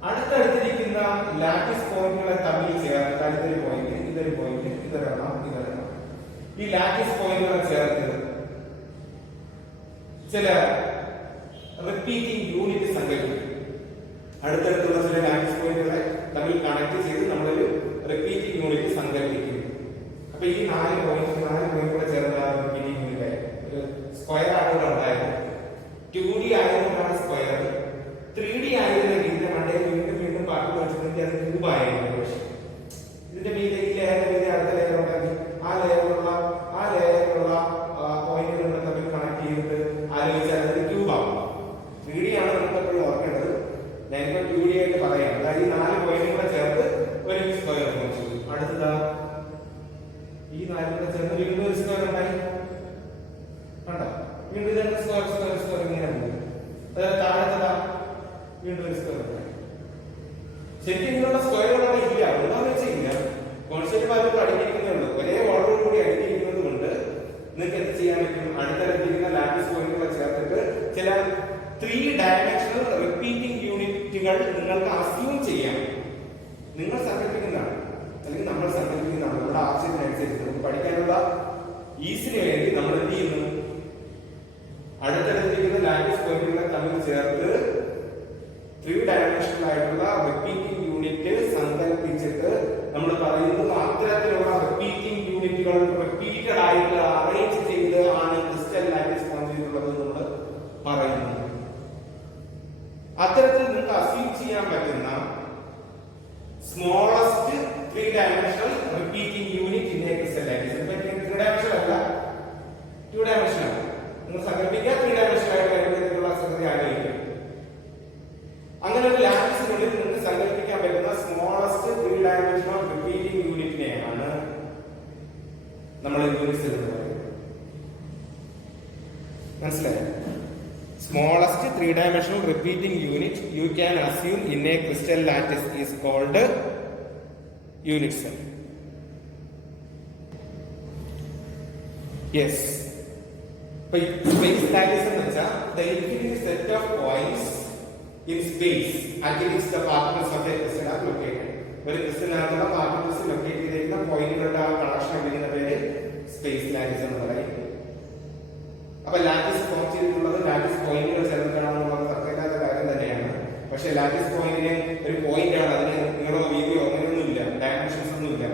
അടുത്തടുത്തിരിക്കുന്ന ലാറ്റിസ് പോയിന്റുകളെ തമ്മിൽ ചേർത്ത് ഇതൊരു പോയിന്റ്, ഇതൊരു പോയിന്റ്, ഇതൊരെണ്ണം, ഇതൊരെണ്ണം, ഈ ലാറ്റിസ് പോയിന്റുകളെ ചേർത്ത് ചില റിപ്പീറ്റിംഗ് യൂണിറ്റ് സങ്കല്പിക്കും. അടുത്തടുത്തുള്ള ചില ലാറ്റിസ് പോയിന്റുകളെ തമ്മിൽ കണക്ട് ചെയ്ത് നമ്മളൊരു റിപ്പീറ്റിംഗ് യൂണിറ്റ് സങ്കല്പിക്കും. അപ്പൊ ഈ 4 പോയിന്റുകളെ ചേർന്ന റിപ്പീറ്റിംഗ് യൂണിറ്റ് ഒരു സ്ക്വയർ ആയിട്ടുള്ള ഉണ്ടായത് 2D ആയതുകൊണ്ടാണ് സ്ക്വയർ. 3D ആയതിന്റെ ഇതിന്റെ മണ്ടയിൽ വീണ്ടും വീണ്ടും പാട്ട് വെച്ചിട്ടുണ്ടെങ്കിൽ അത് ക്യൂബ് ആയിരുന്നു. പക്ഷേ ഇതിന്റെ മീതെ ഈ ലെയറിന്റെ മീതെ അടുത്ത ലെയർ ഉണ്ടെങ്കിൽ ആ ലെയറിലുള്ള പോയിന്റുകൾ തമ്മിൽ കണക്ട് ചെയ്തിട്ട് ആലോചിച്ചാൽ അത് ക്യൂബ് ആവും. 3D ആണ് നമുക്ക് എപ്പോഴും ഓർക്കേണ്ടത്. ഞാനിപ്പോ 2D ആയിട്ട് പറയാം. അതായത് ഈ 4 പോയിന്റുകളെ ചേർത്ത് ഒരു സ്ക്വയർ ഫോം. അടുത്തതാ ഈ 4 കൂടെ ചേർന്ന് വീണ്ടും ഒരു സ്ക്വയർ ഉണ്ടായി. കണ്ടോ? വീണ്ടും ഇതന്നെ സ്ക്വയർ ഇങ്ങനെ ഉണ്ട്. അതായത് താഴത്തതാ വീണ്ടും ഒരു സ്ക്വയർ ഉണ്ടായി. ശരിക്കും ഇങ്ങനെയുള്ള സ്ക്വയറുകളൊക്കെ ഇല്ല. എന്താണെന്ന് വെച്ചാൽ ഇല്ല, കോൺസെപ്റ്റ് ഭാഗത്ത് അടിയിരിക്കുന്നേ ഉള്ളൂ. ഒരേ ഓർഡറോട് കൂടി അടിയിരിക്കുന്നത് കൊണ്ട് നിങ്ങൾക്ക് എന്ത് ചെയ്യാൻ പറ്റും? അടുത്തടുത്തിരിക്കുന്ന ലാറ്റിസ് പോയിന്റുകളെ ചേർത്തിട്ട് ചില 3 ഡയമെൻഷണൽ റിപ്പീറ്റിംഗ് യൂണിറ്റുകൾ നിങ്ങൾക്ക് അസ്യൂം ചെയ്യാം. നിങ്ങൾ സങ്കല്പിക്കുന്നതാണ് അല്ലെങ്കിൽ നമ്മൾ സങ്കല്പിക്കുന്നതാണ്. നമ്മുടെ ആവശ്യത്തിനനുസരിച്ച് നമുക്ക് പഠിക്കാനുള്ള ഈസിന് വേണ്ടി നമ്മൾ എന്ത് ചെയ്യുന്നു? അടുത്തടുത്തിരിക്കുന്ന ലാറ്റിസ് പോയിന്റുകളെ തമ്മിൽ ചേർത്ത് 3 ഡയമെൻഷണൽ ആയിട്ടുള്ള റിപ്പീറ്റിംഗ് യൂണിറ്റ് സങ്കല്പിച്ചിട്ട് നമ്മൾ പറയുന്നത് അത്തരത്തിലുള്ള റിപ്പീറ്റിംഗ് യൂണിറ്റുകൾ റിപ്പീറ്റഡ് ആയിട്ട് അറേഞ്ച് ചെയ്ത് ആണ് ക്രിസ്റ്റൽ ലാറ്റിസ് ഫോം ചെയ്തിട്ടുള്ളത് നമ്മൾ പറയുന്നു. അത്തരത്തിൽ നിങ്ങൾക്ക് അസ്യൂം ചെയ്യാൻ പറ്റുന്ന smallest 3 dimensional repeating unit in A crystal lattice. 3 dimensional അല്ല, 2 ഡയമെൻഷണൽ. നിങ്ങൾ സങ്കല്പിക്കുക 3 ഡയമെൻഷണൽ ആയിട്ട് വരുമ്പോഴത്തേക്കുള്ള സംഗതി ആലോചിക്കും. അങ്ങനെ ഒരു ലാറ്റിസിനുള്ളിൽ നിങ്ങൾക്ക് സങ്കല്പിക്കാൻ പറ്റുന്ന സ്മോളസ്റ്റ് 3 ഡയമെൻഷണൽ റിപ്പീറ്റിംഗ് യൂണിറ്റിനെയാണ് നമ്മൾ യൂണിറ്റ്സ് എന്ന് പറയുന്നത്. മനസ്സിലായോ? Smallest 3-dimensional repeating unit you can assume in a crystal lattice is called unit cell. Yes. Space lattice എന്ന് വെച്ചാൽ the infinite set of points in space at which the particles of a crystal are located. ഒരു ക്രിസ്റ്റലിനകത്തുള്ള particles locate ചെയ്തിരിക്കുന്ന പോയിന്റുകളുടെ ആ collection വിളിക്കുന്ന പേര് space lattice എന്ന് പറയും. അപ്പൊ ലാറ്റിസ് ഫോം ചെയ്തിട്ടുള്ളത് ലാറ്റിസ് പോയിന്റുകൾ ചേർന്നിട്ടാണെന്നുള്ളത് തർക്കമില്ലാത്ത കാര്യം തന്നെയാണ്. പക്ഷെ ലാറ്റിസ് പോയിന്റിന് ഒരു പോയിന്റ് ആണ്, അതിന് നീളോ വീതിയോ അങ്ങനെയൊന്നുമില്ല, ഡയമെൻഷൻസ് ഒന്നുമില്ല.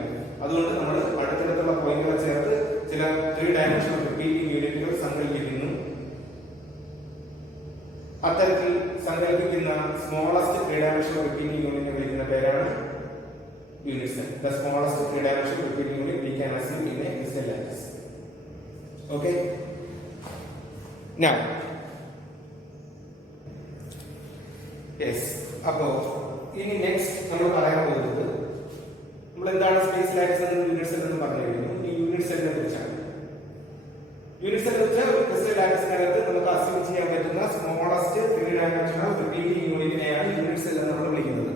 അതുകൊണ്ട് നമ്മൾ അടുത്തടുത്തുള്ള പോയിന്റുകൾ ചേർത്ത് ചില 3 ഡയമെൻഷണൽ റിപ്പീറ്റിംഗ് യൂണിറ്റുകൾ സങ്കല്പിക്കുന്നു. അത്തരത്തിൽ സങ്കല്പിക്കുന്ന സ്മോളസ്റ്റ് 3 ഡയമെൻഷണൽ റിപ്പീറ്റിംഗ് യൂണിറ്റിനെ വിളിക്കുന്ന പേരാണ് unit cell. The smallest 3 dimensional repeating unit we can assume in a crystal lattice. Okay. Now, yes. അപ്പോ ഇനി നെക്സ്റ്റ് നമ്മൾ പറയാൻ പോകുന്നത് നമ്മൾ എന്താണ് സ്പേസ് ലാറ്റിസ് എന്നും യൂണിറ്റ് സെൽ എന്നും പറഞ്ഞു കഴിഞ്ഞു. ഈ യൂണിറ്റ് സെല്ലിനെ കുറിച്ചാണ്. യൂണിറ്റ് സെൽ എന്ന് വെച്ചാൽ ഒരു ക്രിസ്റ്റൽ ലാറ്റിസിനകത്ത് നമുക്ക് അസ്യൂം ചെയ്യാൻ പറ്റുന്ന സ്മോളസ്റ്റ് 3 ഡയമെൻഷണൽ റിപ്പീറ്റിംഗ് യൂണിറ്റിനെയാണ് യൂണിറ്റ് സെൽ എന്ന് നമ്മൾ വിളിക്കുന്നത്.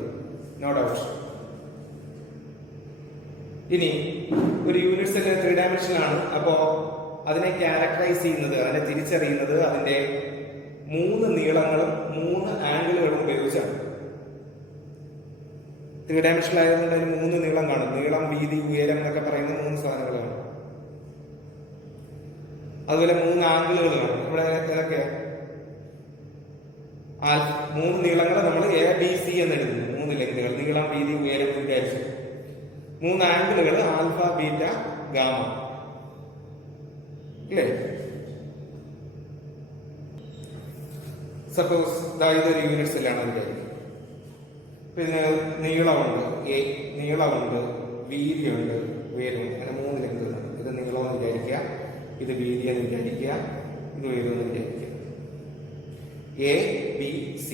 No doubt. ഇനി ഒരു യൂണിറ്റ് സെൽ 3 ഡയമെൻഷനൽ ആണ്. അപ്പോ അതിനെ ക്യാരക്ടറൈസ് ചെയ്യുന്നത്, അതിനെ തിരിച്ചറിയുന്നത് അതിന്റെ 3 നീളങ്ങളും 3 ആംഗിളുകളും ഉപയോഗിച്ചാണ്. 3 ഡയമെൻഷനൽ ആയതുകൊണ്ട് അതിന് 3 നീളം കാണും. നീളം, വീതി, ഉയരം എന്നൊക്കെ പറയുന്ന 3 സാധനങ്ങളാണ്. അതുപോലെ 3 ആംഗിളുകൾ കാണും. ഇവിടെ ഏതൊക്കെ 3 നീളങ്ങൾ നമ്മൾ ABC എന്ന് എഴുതുന്നു. 3 ലെങ്തുകൾ, നീളം, വീതി, ഉയരം വിചാരിച്ചു. 3 ആംഗിളുകൾ ആൽഫ, ബീറ്റ, ഗാമ. ഇല്ലേ? സപ്പോസ് ഇതൊരു യൂണിറ്റ് സെല്ലാണ് വിചാരിക്കും. പിന്നെ നീളമുണ്ട്, നീളമുണ്ട്, വീതിയുണ്ട്, ഉയരമുണ്ട്. അങ്ങനെ 3 ലെങ്തുകളുണ്ട്. ഇത് നീളമെന്ന് വിചാരിക്കുക, ഇത് വീതി എന്ന് വിചാരിക്കുക, ഇത് ഉയരമെന്ന് വിചാരിക്കുക. ABC.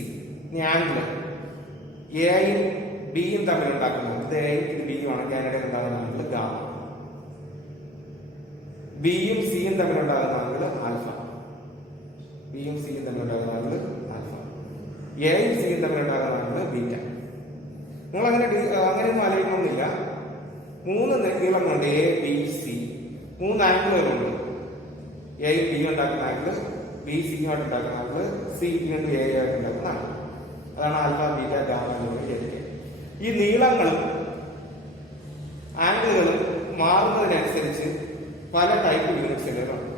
ഇനി ആംഗിൾ എയും ബിയും തമ്മിലുണ്ടാക്കുന്നത്, ഇത് എയും ഇത് ബിയും ആണ്. കാനഡ ഉണ്ടാകുന്ന ആംഗിൾ ഗാമ. ബിയും സിയും തമ്മിലുണ്ടാകുന്ന ആംഗിൾ ആൽഫ. ബിയും സിയും തമ്മിലുണ്ടാകുന്ന ആംഗിൾ ആൽഫ. എയും സിയും തമ്മിലുണ്ടാകുന്ന ആംഗിൾ ബീറ്റ. നിങ്ങൾ അങ്ങനെയൊന്നും ആലോചിക്കണമെന്നില്ല. 3 നീളം കൊണ്ട് എ ബി സി മൂന്ന് ആംഗിളുകളുണ്ട്. എയും ബിയും ഉണ്ടാക്കുന്ന ആംഗിൾ, ബി സിയും ആയിട്ട് ഉണ്ടാക്കുന്ന ആംഗിൾ, സി വീണ്ടും എ ആയിട്ട് ഉണ്ടാക്കുന്ന ആംഗിൾ. അതാണ് ആൽഫ ബീറ്റ ഗാമ എന്ന് വിചാരിക്കുക. ഈ നീളങ്ങളും ആംഗിളുകളും മാറുന്നതിനനുസരിച്ച് പല ടൈപ്പ് യൂണിറ്റ് സെല്ലുകളുണ്ട്.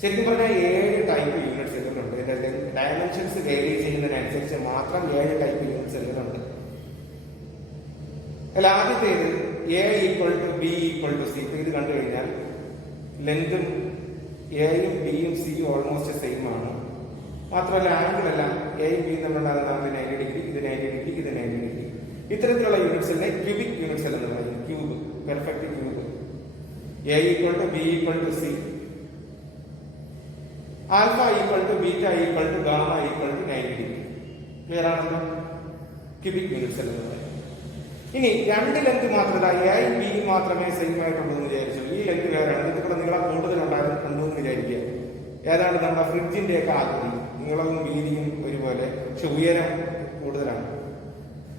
ശരിക്കും പറഞ്ഞാൽ 7 ടൈപ്പ് യൂണിറ്റ് സെല്ലുകളുണ്ട്. ഇതിന്റെ ഡയമെൻഷൻസ് വേരി ചെയ്യുന്നതിനനുസരിച്ച് മാത്രം 7 ടൈപ്പ് യൂണിറ്റ് സെല്ലുകളുണ്ട്. അല്ല, ആദ്യത്തേത് A equal to B equal to C. ഇത് കണ്ടു കഴിഞ്ഞാൽ ലെങ്തും എയും ബിയും സിയും ഓൾമോസ്റ്റ് സെയിം ആണ്. മാത്രമല്ല ആംഗിൾ എല്ലാം എയും ബിയും തമ്മിലുണ്ടാകുന്ന 90 ഡിഗ്രി, ഇത് 90 ഡിഗ്രി, ഇത് 90 ഡിഗ്രി. ഇത്തരത്തിലുള്ള യൂണിറ്റ് സെല്ലിനെ ക്യൂബിക് യൂണിറ്റ് സെൽ എന്ന് പറയുന്നത്. Cube, perfect cube. A equal to B equal to C, alpha equal to beta equal to gamma equal to 90 degree. Clear ആണല്ലോ? ക്യൂബിക് യൂണിറ്റ് സെൽ എന്ന് പറയുന്നത്. ഇനി രണ്ട് ലെങ്ത് മാത്രമല്ല, എയും ബിയും മാത്രമേ സെയിം ആയിട്ടുള്ളൂ എന്ന് വിചാരിച്ചു. ഈ ലെങ്ത് വേറെയാണ്. ഇതിന്റെ നീളം കൂടുതലുണ്ടായിരുന്നു എന്ന് വിചാരിക്കുക. ഏതാണ്ട് നമ്മുടെ ഫ്രിഡ്ജിന്റെ ഒക്കെ ആകൃതി, നീളവും വീതിയും ഒരുപോലെ, പക്ഷെ ഉയരം കൂടുതലാണ്.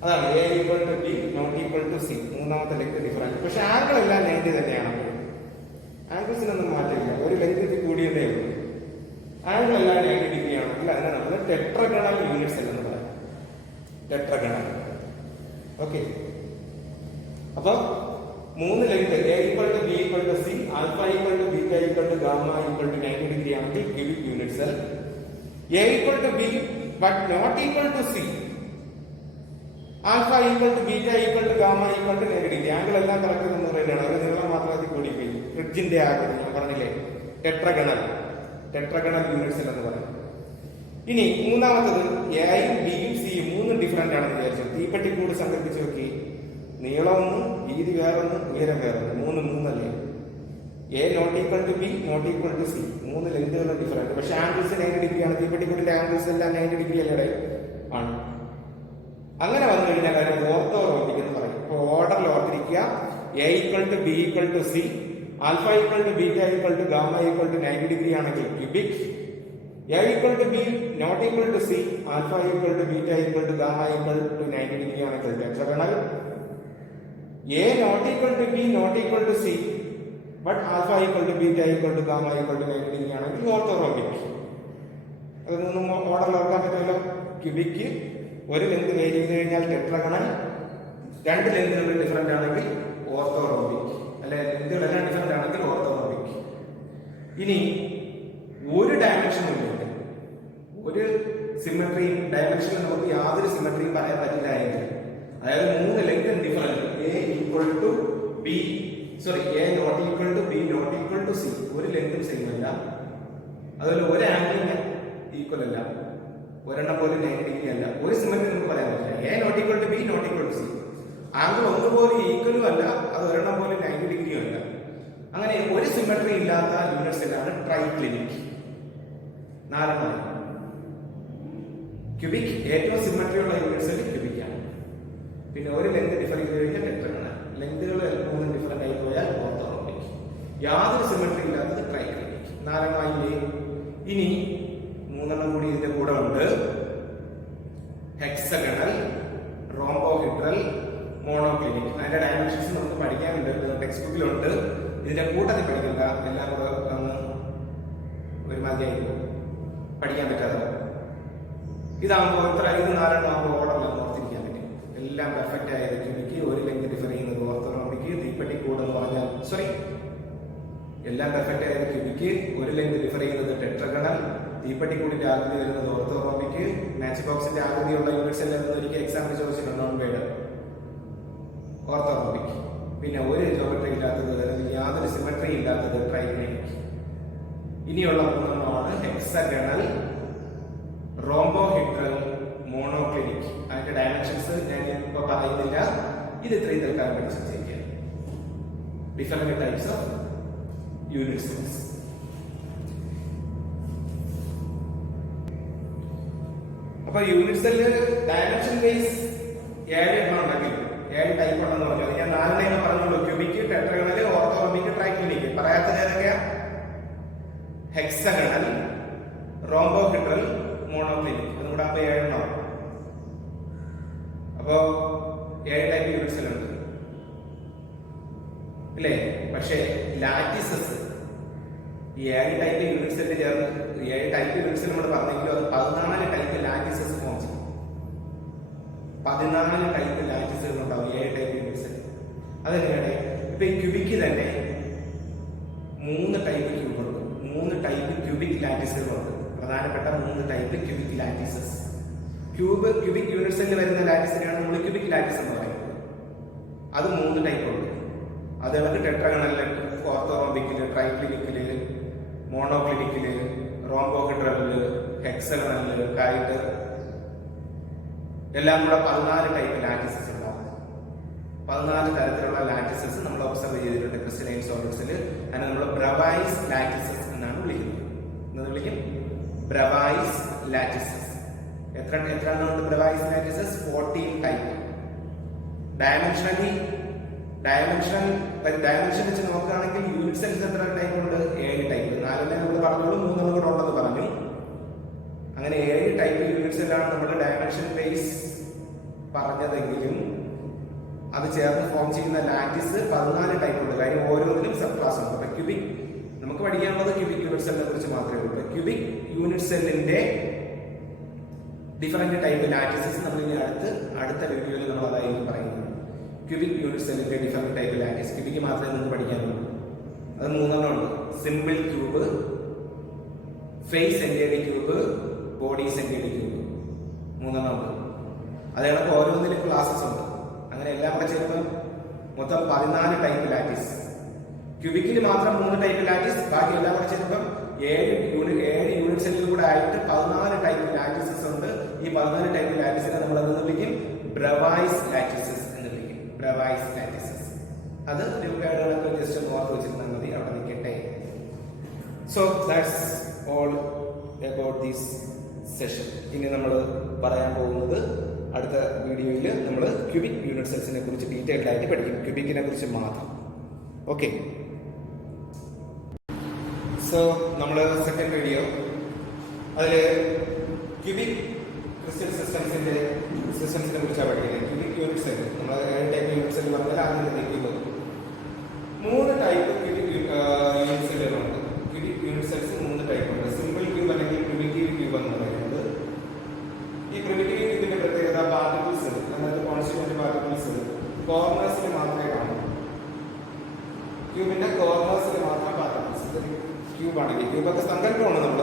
അതാണ് A equal to B not equal to C. മൂന്നാമത്തെ ലെങ്ത് ഡിഫറൻസ്. പക്ഷെ ആംഗിൾ എല്ലാം 90 തന്നെയാണ്. ആംഗിൾസിനൊന്നും മാറ്റില്ല, ഒരു ലെങ്ത് കൂടിയതേ ഉള്ളൂ. ആംഗിൾ എല്ലാം 90 ഡിഗ്രി ആണെങ്കിൽ അതിനെ നമ്മൾ ടെട്രഗണൽ യൂണിറ്റ് സെൽ എന്ന് പറയാം. ടെട്രഗണൽ. ഓക്കെ. അപ്പൊ മൂന്ന് length a equal to B equal to C, alpha equal to beta equal to gamma equal to 90 degree ആണെങ്കിൽ cubic unit cell. A equal to b but not equal to C, alpha equal to beta equal to gamma equal to 90 degree. Angle എല്ലാം correct എന്ന് പറയുന്നതാണ്. ഒരു നീളം മാത്രമേ കൂടിപ്പോയി. ഫ്രിഡ്ജിന്റെ ആകൃതി ഞാൻ പറഞ്ഞില്ലേ, ടെട്രഗണൽ. ടെട്രഗണൽ യൂണിറ്റ് സെൽ എന്ന് പറയും. ഇനി മൂന്നാമത്തത് എയും ബിയും സിയും മൂന്നും ഡിഫറെന്റ് ആണെന്ന് വിചാരിച്ചു. തീപ്പെട്ടിക്കൂട് സങ്കല്പിച്ച് നോക്കി. നീളമൊന്നും വീതി വേറൊന്നും ഉയരം വേറൊന്നും, മൂന്നല്ലേ. A not equal to B not equal to c. മൂന്ന് ലെങ്തുകളും ഡിഫറെന്റ്. പക്ഷെ ആംഗിൾസ് 90 ഡിഗ്രി ആണ്. തീപ്പെട്ടിക്കൂടിന്റെ ആംഗിൾസ് എല്ലാം 90 ഡിഗ്രി അല്ലേ ആണ്. അങ്ങനെ വന്നു കഴിഞ്ഞാൽ കാര്യം ഓർത്തോറോബിക് എന്ന് പറയും. ഇപ്പൊ ഓർഡറിൽ ഓർത്തിരിക്കുക. A equal to B equal to C, alpha equal to beta equal to gamma equal to 90 degree ആണെങ്കിൽ cubic. A equal to B not equal to C, alpha equal to beta equal to gamma equal to 90 degree ആണെങ്കിൽ tetragonal. A not equal to B not equal to c but alpha equal to beta equal to gamma equal to 90 degree ആണെങ്കിൽ orthorhombic. അതൊന്നും ഓർഡറിൽ ഓർക്കാൻ പറ്റുമല്ലോ. Cubic ഒരു length vary ചെയ്ത് കഴിഞ്ഞാൽ tetragonal, രണ്ട് ലെങ്തുകൾ ഡിഫറെന്റ് ആണെങ്കിൽ ഓർത്തോറോബിക്. അല്ലെ, ലെങ്തുകളെല്ലാം ഡിഫറെന്റ് ആണെങ്കിൽ ഓർത്തോറോബിക്. ഇനി ഒരു ഡയമെൻഷനും ഇല്ല, ഒരു സിമെട്രിയും ഡയമെൻഷനിൽ നമുക്ക് യാതൊരു സിമെട്രിയും പറയാൻ പറ്റില്ല എങ്കിൽ, അതായത് മൂന്ന് length different, A equal to B A not equal to B not equal to C, ഒരു ലെങ്തും സെയിം അല്ല. അതുപോലെ ഒരു ആംഗിളിന് ഈക്വൽ അല്ല, ഒരെണ്ണം പോലെ 90 ഡിഗ്രി അല്ല. ഒരു സിമെട്രി നമുക്ക് പറയാൻ പറ്റില്ല. A not equal to B not equal to C. Angle ഒന്നുപോലെ ഈക്വലും അല്ല, അത് ഒരെണ്ണം പോലെ 90 ഡിഗ്രിയും അല്ല. അങ്ങനെ ഒരു സിമെട്രി ഇല്ലാത്ത യൂണിറ്റ് സെല്ലാണ് ട്രൈക്ലിനിക്. നാലെണ്ണം. ക്യൂബിക് ഏറ്റവും സിമെട്രി ഉള്ള യൂണിറ്റ് സെൽ ക്യൂബിക് ആണ്. പിന്നെ ഒരു ലെങ്ത് ഡിഫർ ചെയ്ത് കഴിഞ്ഞാൽ ടെട്രഗണൽ. ലെങ്തുകൾ മൂന്നും ഡിഫറെന്റ് ആയി പോയാൽ ഓർത്തോറോബിക്. യാതൊരു സിമെട്രി ഇല്ലാത്തത് ട്രൈക്ലിനിക്. നാലെണ്ണമായില്ലേ. ഇനി മൂന്നെണ്ണം കൂടി ഇതിന്റെ കൂടെ ഉണ്ട്. Hexagonal, rhombohedral, monoclinic. അതിന്റെ ഡയമെൻഷൻസ് നമുക്ക് പഠിക്കാനുണ്ട്, ടെക്സ്റ്റ് ബുക്കിലുണ്ട്. ഇതിന്റെ കൂട്ടത്തിൽ പഠിക്കണ്ട, എല്ലാം കൂടെ ഒന്ന് ഒരുമാതിരി പഠിക്കാൻ പറ്റാതെ. ഇതാകുമ്പോൾ ഇത് നാലെണ്ണം ആകുമ്പോൾ ഓർഡറിലാണ് ഓർത്തിരിക്കാൻ പറ്റും. എല്ലാം പെർഫെക്റ്റ് ആയത് ക്യൂബിക്ക്, ഒരു ലെങ്ത് ഡിഫർ ചെയ്യുന്നത് ഓർത്തോറോബിക്ക്. തീപ്പെട്ടിക്കൂട് എന്ന് പറഞ്ഞാൽ എല്ലാം പെർഫെക്റ്റ് ആയത് ക്യൂബിക്ക്, ഒരു ലെങ്ത് ഡിഫർ ചെയ്യുന്നത് ടെട്രഗണൽ, തീപ്പെട്ടിക്കൂടിന്റെ ആകൃതി വരുന്നത് ഓർത്തോറോബിക്ക്, മാച്ച് ബോക്സിന്റെ ആകൃതിയുള്ള യൂണിറ്റ് സെൽ എന്ന് ഒരിക്കൽ എക്സാമിന് ചോദിച്ചിട്ടുണ്ട്, നോൺ വേഡ് ഓർത്തോറോബിക്. പിന്നെ ഒരു ജോമെട്രി ഇല്ലാത്തത്, അല്ലെങ്കിൽ യാതൊരു സിമെട്രി ഇല്ലാത്തത് ട്രൈക്ലിനിക്. ഇനിയുള്ള മൂന്നെണ്ണമാണ് ഹെക്സഗണൽ, റോംബോഹിഡ്രൽ, മോണോക്ലിനിക്. അതിന്റെ ഡയമെൻഷൻസ് ഞാൻ ഇപ്പൊ പറയുന്നില്ല. ഇത് ഇത്രയും തൽക്കാലം പഠിച്ചിരിക്കുക. Different types of unit cells. അപ്പൊ യൂണിറ്റ് സെല്ല് ഡയമെൻഷൻ വൈസ് 7 എണ്ണം ഉണ്ടെങ്കിൽ 7 ടൈപ്പ് ഉണ്ടെന്ന് പറഞ്ഞു. ഞാൻ 4 എണ്ണം പറഞ്ഞുള്ളൂ. Cubic, tetragonal, orthorhombic, triclinic. പറയാത്തത് ഏതൊക്കെയാ? Hexagonal, rhombohedral, monoclinic. അതുകൂടെ അപ്പൊ 7 എണ്ണം. അപ്പോ 7 ടൈപ്പ് യൂണിറ്റ് സെൽ ഉണ്ട് ഇല്ലേ? അല്ലേ? പക്ഷേ ലാറ്റിസസ് ഈ 7 ടൈപ്പ് യൂണിറ്റ് സെല്ല് ചേർന്ന് 7 ടൈപ്പ് യൂണിറ്റ് സെൽ നമ്മൾ പറഞ്ഞെങ്കിലും അത് 14 ടൈപ്പ് ലാറ്റിസസ് ഫോം ചെയ്യും. 14 ടൈപ്പ് ലാറ്റിസുകൾ ഉണ്ടാവും 7 ടൈപ്പ് യൂണിറ്റ് സെൽ. അതെങ്ങനെയാണ്? ഇപ്പൊ ഈ ക്യൂബിക്ക് തന്നെ 3 ടൈപ്പ് ക്യൂബുണ്ട്, 3 ടൈപ്പ് ക്യൂബിക് ലാറ്റിസുകളുണ്ട്. പ്രധാനപ്പെട്ട 3 type cubic lattices. Cubic unit സെല്ലിൽ വരുന്ന ലാറ്റിസിനെയാണ് നമ്മൾ ക്യൂബിക് ലാറ്റിസ് എന്ന് പറയുന്നത്. അത് 3 ടൈപ്പ് ഉണ്ട്. അത് നമുക്ക് ടെട്രഗണലില്, ഓർത്തോറോംബിക്കില്, ട്രൈക്ലിനിക്കില്, മോണോക്ലിനിക്കില്, റോംബോഹെഡ്രലില്, ഹെക്സഗണലില്, കായിട്ട് എല്ലാം കൂടെ 14 ടൈപ്പ് ലാറ്റിസസ് ഉണ്ടാവും. 14 തരത്തിലുള്ള ലാറ്റിസസ് നമ്മൾ ഒബ്സർവ് ചെയ്തിട്ടുണ്ട് ക്രിസ്റ്റലൈൻ സോളിഡ്സിൽ. അതിനെ നമ്മൾ ബ്രവൈസ് ലാറ്റിസസ് എന്നാണ് വിളിക്കുന്നത്. എന്ന് വിളിക്കും ബ്രവൈസ് ലാറ്റിസസ്. എത്ര എണ്ണമുണ്ട് ബ്രവൈസ് ലാറ്റിസസ്? 14 ടൈപ്പ്. ഡയമെൻഷൻ വെച്ച് നോക്കുകയാണെങ്കിൽ യൂണിറ്റ് സെൽസ് എത്ര ടൈപ്പ് ഉണ്ട്? 7 ടൈപ്പ്. 4 നമ്മൾ പറഞ്ഞോളൂ, 3 കൂടെ ഉണ്ടെന്ന് പറഞ്ഞു. അങ്ങനെ 7 ടൈപ്പ് യൂണിറ്റ് സെല്ലാണ് നമ്മുടെ ഡയമെൻഷൻ ബേസ് പറഞ്ഞതെങ്കിലും അത് ചേർന്ന് ഫോം ചെയ്യുന്ന ലാറ്റിസ് 14 ടൈപ്പ് ഉണ്ട്. കാര്യം ഓരോന്നിനും സബ് ക്ലാസ് ഉണ്ട്. അപ്പൊ ക്യൂബിക് നമുക്ക് പഠിക്കാനുള്ളത് ക്യൂബിക് യൂണിറ്റ് സെല്ലിനെ കുറിച്ച് മാത്രമേ ഉള്ളൂ. ക്യൂബിക് യൂണിറ്റ് സെല്ലിന്റെ ഡിഫറെന്റ് ടൈപ്പ് ലാറ്റിസസ് നമ്മൾ ഇനി അടുത്ത വീഡിയോയിൽ നമ്മൾ അതായിരിക്കും പറയുന്നത്. ക്യൂബിക് യൂണിറ്റ് സെല്ലിന്റെ ഡിഫറെന്റ് ടൈപ്പ് ലാറ്റിസ് ക്യൂബിക്ക് മാത്രമേ നിങ്ങൾക്ക് പഠിക്കാനുള്ളൂ. അത് 3 ഉണ്ട്. Simple cube, face centred cube, body centred cube. 3 ഉണ്ട്. അത് കണക്ക് ഓരോന്നിലും ക്ലാസസ് ഉണ്ട്. അങ്ങനെ എല്ലാം കൂടെ ചേർന്ന് മൊത്തം 14 ടൈപ്പ് ലാറ്റിസ്. ക്യൂബിക്കിൽ മാത്രം 3 ടൈപ്പ് ലാറ്റിസ്, ബാക്കി എല്ലാം കൂടെ ചേർന്നപ്പം 7 യൂണിറ്റ് സെല്ലിൽ കൂടെ ആയിട്ട് 14 ടൈപ്പ് ലാറ്റിസസ് ഉണ്ട്. ഈ 14 ടൈപ്പ് ലാറ്റിസിനെ നമ്മൾ എന്ന് വിളിക്കും ബ്രവൈസ് ലാറ്റിസസ് എന്ന് വിളിക്കും. ബ്രവൈസ് ലാറ്റിസസ്. അത് വേർഡുകളൊക്കെ ജസ്റ്റ് ഒന്ന് ഓർത്ത് വെച്ചിരുന്നാൽ മതി, അവിടെ നിൽക്കട്ടെ. So that's all about this session. ഇനി നമ്മൾ പറയാൻ പോകുന്നത് അടുത്ത വീഡിയോയിൽ നമ്മൾ ക്യൂബിക് യൂണിറ്റ് സെൽസിനെ കുറിച്ച് ഡീറ്റെയിൽഡ് ആയിട്ട് പഠിക്കും. ക്യൂബിക്കിനെ കുറിച്ച് മാത്രം. ഓക്കെ. സോ നമ്മൾ സെക്കൻഡ് വീഡിയോ അതിൽ ക്യൂബിക് ക്രിസ്റ്റൽ സിസ്റ്റംസിനെ കുറിച്ചാണ് പഠിക്കുന്നത്. ക്യൂബിക് യൂണിറ്റ് സെൽ നമ്മൾ 7 ടൈപ്പ് യൂണിറ്റ് സെൽ പറഞ്ഞാൽ ആദ്യം നിൽക്കുന്നത് 3 ടൈപ്പ് ക്യൂബിക് യൂണിറ്റ് സെല്ലുകളുണ്ട്. ക്യൂബിക് യൂണിറ്റ് സെൽസ് 3 ടൈപ്പ് ഉണ്ട്. സിമ്പിൾ ക്യൂബ് അല്ലെങ്കിൽ പ്രിമിറ്റീവ് ക്യൂബ് എന്ന് പറയുന്നത്. ഈ പ്രിമിറ്റീവ് ക്യൂബിന്റെ പ്രത്യേകത പാർട്ടിക്കിൾസ്, അതായത് കോൺസ്റ്റിറ്റ്യൂവന്റ് പാർട്ടിക്കിൾസ് കോർണേഴ്സിൽ മാത്രമേ കാണൂ. ക്യൂബിന്റെ കോർണേഴ്സിൽ മാത്രം പാർട്ടിക്കിൾസ്. ക്യൂബ് ആണെങ്കിൽ ക്യൂബൊക്കെ സങ്കല്പമാണ്. നമ്മൾ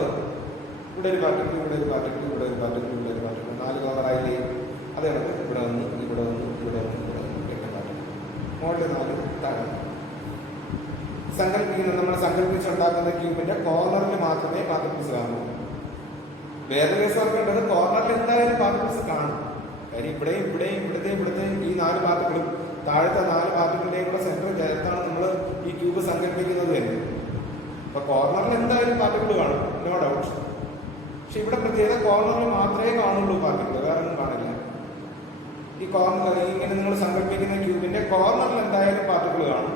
ഇവിടെ ഒരു പാർട്ടിക്കിൾ, ഇവിടെ ഒരു പാർട്ടിക്കിൾ, ഇവിടെ ഒരു പാർട്ടിക്കിൾ, ഇവിടെ ഒരു പാർട്ടിക്കിൾ, 4 കോർണറായില്ലേ? അത് കണക്ക് ഇവിടെ വന്ന് ഇവിടെ വന്ന് ഇവിടെ വന്ന് ഇവിടെ വന്ന് 8 പാർട്ടിക്കിൾ, മുകളിൽ 4 താഴെ. നമ്മൾ സങ്കല്പിച്ചുണ്ടാക്കുന്ന ക്യൂബിന്റെ കോർണറിൽ മാത്രമേ പാർട്ടിക്കിൾസ് കാണൂ. വേറെ കേസോർക്കേണ്ടത് കോർണറിൽ എന്തായാലും പാർട്ടിക്കിൾസ് കാണും. കാര്യം ഇവിടുത്തെയും ഈ 4 പാർട്ടിക്കിളും താഴത്തെ 4 പാർട്ടിക്കിളിന്റെയും കൂടെ സെന്റർ ചേർത്താണ് നമ്മൾ ഈ ക്യൂബ് സങ്കല്പിക്കുന്നത് തന്നെ. അപ്പൊ കോർണറിൽ എന്തായാലും പാർട്ടിക്കിൾ കാണും, നോ ഡൗട്ട്. പക്ഷെ ഇവിടെ പ്രത്യേകത കോർണറിൽ മാത്രമേ കാണുള്ളൂ പാർട്ടിക്കിൾ, വേറെ ഒന്നും കാണില്ല. ഈ കോർണർ ഇങ്ങനെ നിങ്ങൾ സങ്കല്പിക്കുന്ന ക്യൂബിന്റെ കോർണറിൽ എന്തായാലും പാർട്ടിക്കിൾ കാണും.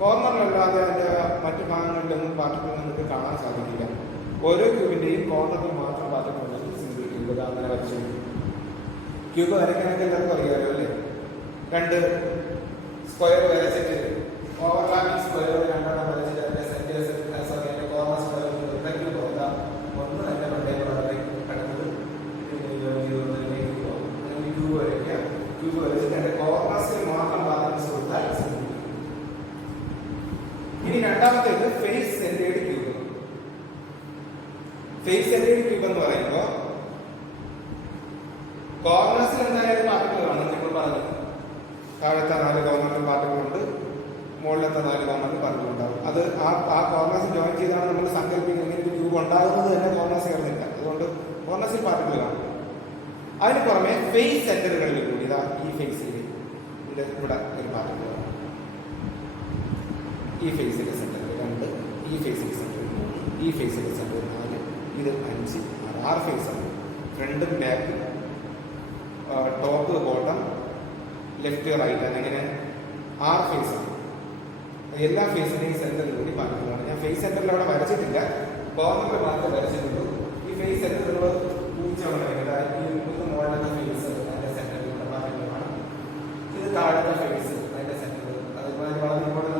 കോർണറിലല്ലാതെ അതിന്റെ മറ്റു ഭാഗങ്ങളിലൊന്നും പാർട്ടിക്കിൾ നമുക്ക് കാണാൻ സാധിക്കില്ല. ഓരോ ക്യൂബിന്റെയും കോർണറിൽ മാത്രം പാർട്ടിക്കിൾ ഉണ്ടെങ്കിൽ സിംഗിൾ ക്യൂബ് അങ്ങനെ വരച്ചു. ക്യൂബ് വരയ്ക്കാനൊക്കെ എല്ലാവർക്കും അറിയാമല്ലോ അല്ലേ? 2 സ്ക്വയർ വരച്ചിട്ട് ഓവർലാപ്പിംഗ് സ്ക്വയർ 2 വരച്ചിട്ട് അതിന്റെ സെന്റേഴ്സ് കോർണർ സ്ക്വയർ ക്യൂബ് കൊടുത്താൽ ഒന്ന് അതിന്റെ പ്രത്യേകത കിടക്കുന്നത് ക്യൂബ് വരയ്ക്കുക. ക്യൂബ് വരച്ചിട്ട് അതിന്റെ കോർണേഴ്സിൽ മാത്രം പാർട്ടിക്കിൾസ് കൊടുത്താൽ. ഇനി രണ്ടാമത്തേത് face centred cube. Face centred cube എന്ന് പറയുമ്പോൾ കോർണേഴ്സിൽ എന്തായാലും പാർട്ടിക്കിൾ കാണും. നമ്മൾ പറഞ്ഞു താഴത്തെ 4 കോർണറിൽ പാർട്ടിക്കിൾ ഉണ്ട്, മുകളിലത്തെ 4 കോർണറിൽ പാർട്ടിക്കിൾ ഉണ്ടാവും. അത് ആ കോർണേഴ്സ് ജോയിൻ ചെയ്താണ് നമ്മൾ സങ്കല്പിക്കുന്നത്. ഇങ്ങനെ ഒരു ക്യൂബ് ഉണ്ടാകുന്നത് തന്നെ കോർണേഴ്സ് ചേർന്നില്ല, അതുകൊണ്ട് കോർണേഴ്സിൽ പാർട്ടിക്കിൾ കാണും. അതിന് പുറമെ ഫേസ് സെന്ററുകളിൽ കൂടി ഇതാ ഈ ഫേസിൽ ഇവിടെ ഒരു പാർട്ടിക്കിൾ കാണും. ഈ ഫേസിലെ സെന്റർ 2, ഈ ഫേസിലെ സെന്റർ 3, ഈ ഫേസിലെ സെന്റർ 4, ഇത് 5, 6 ഫേസാണ്. ഫ്രണ്ടും ബാക്കും, ടോപ്പ് ബോട്ടം, ലെഫ്റ്റ് റൈറ്റ്, അങ്ങനെ 6 ഫേസാണ്. എല്ലാ ഫേസിന്റെയും സെന്ററിൽ കൂടി പാർട്ടിക്കിളാണ്. ഞാൻ ഫേസ് സെന്ററിൽ അവിടെ വരച്ചിട്ടില്ല, കോർണറിൽ മാത്രമേ വരച്ചിട്ടുള്ളൂ. ഈ ഫേസ് സെന്ററുകൾ മുകളിലത്തെ ഫേസ് അതിന്റെ സെന്ററിലുള്ള പാർട്ടിക്കിളാണ്. ഇത് താഴത്തെ ഫേസ് അതിന്റെ സെന്റർ. അതുപോലെ വളരെ ഇമ്പോർട്ടൻ്റ്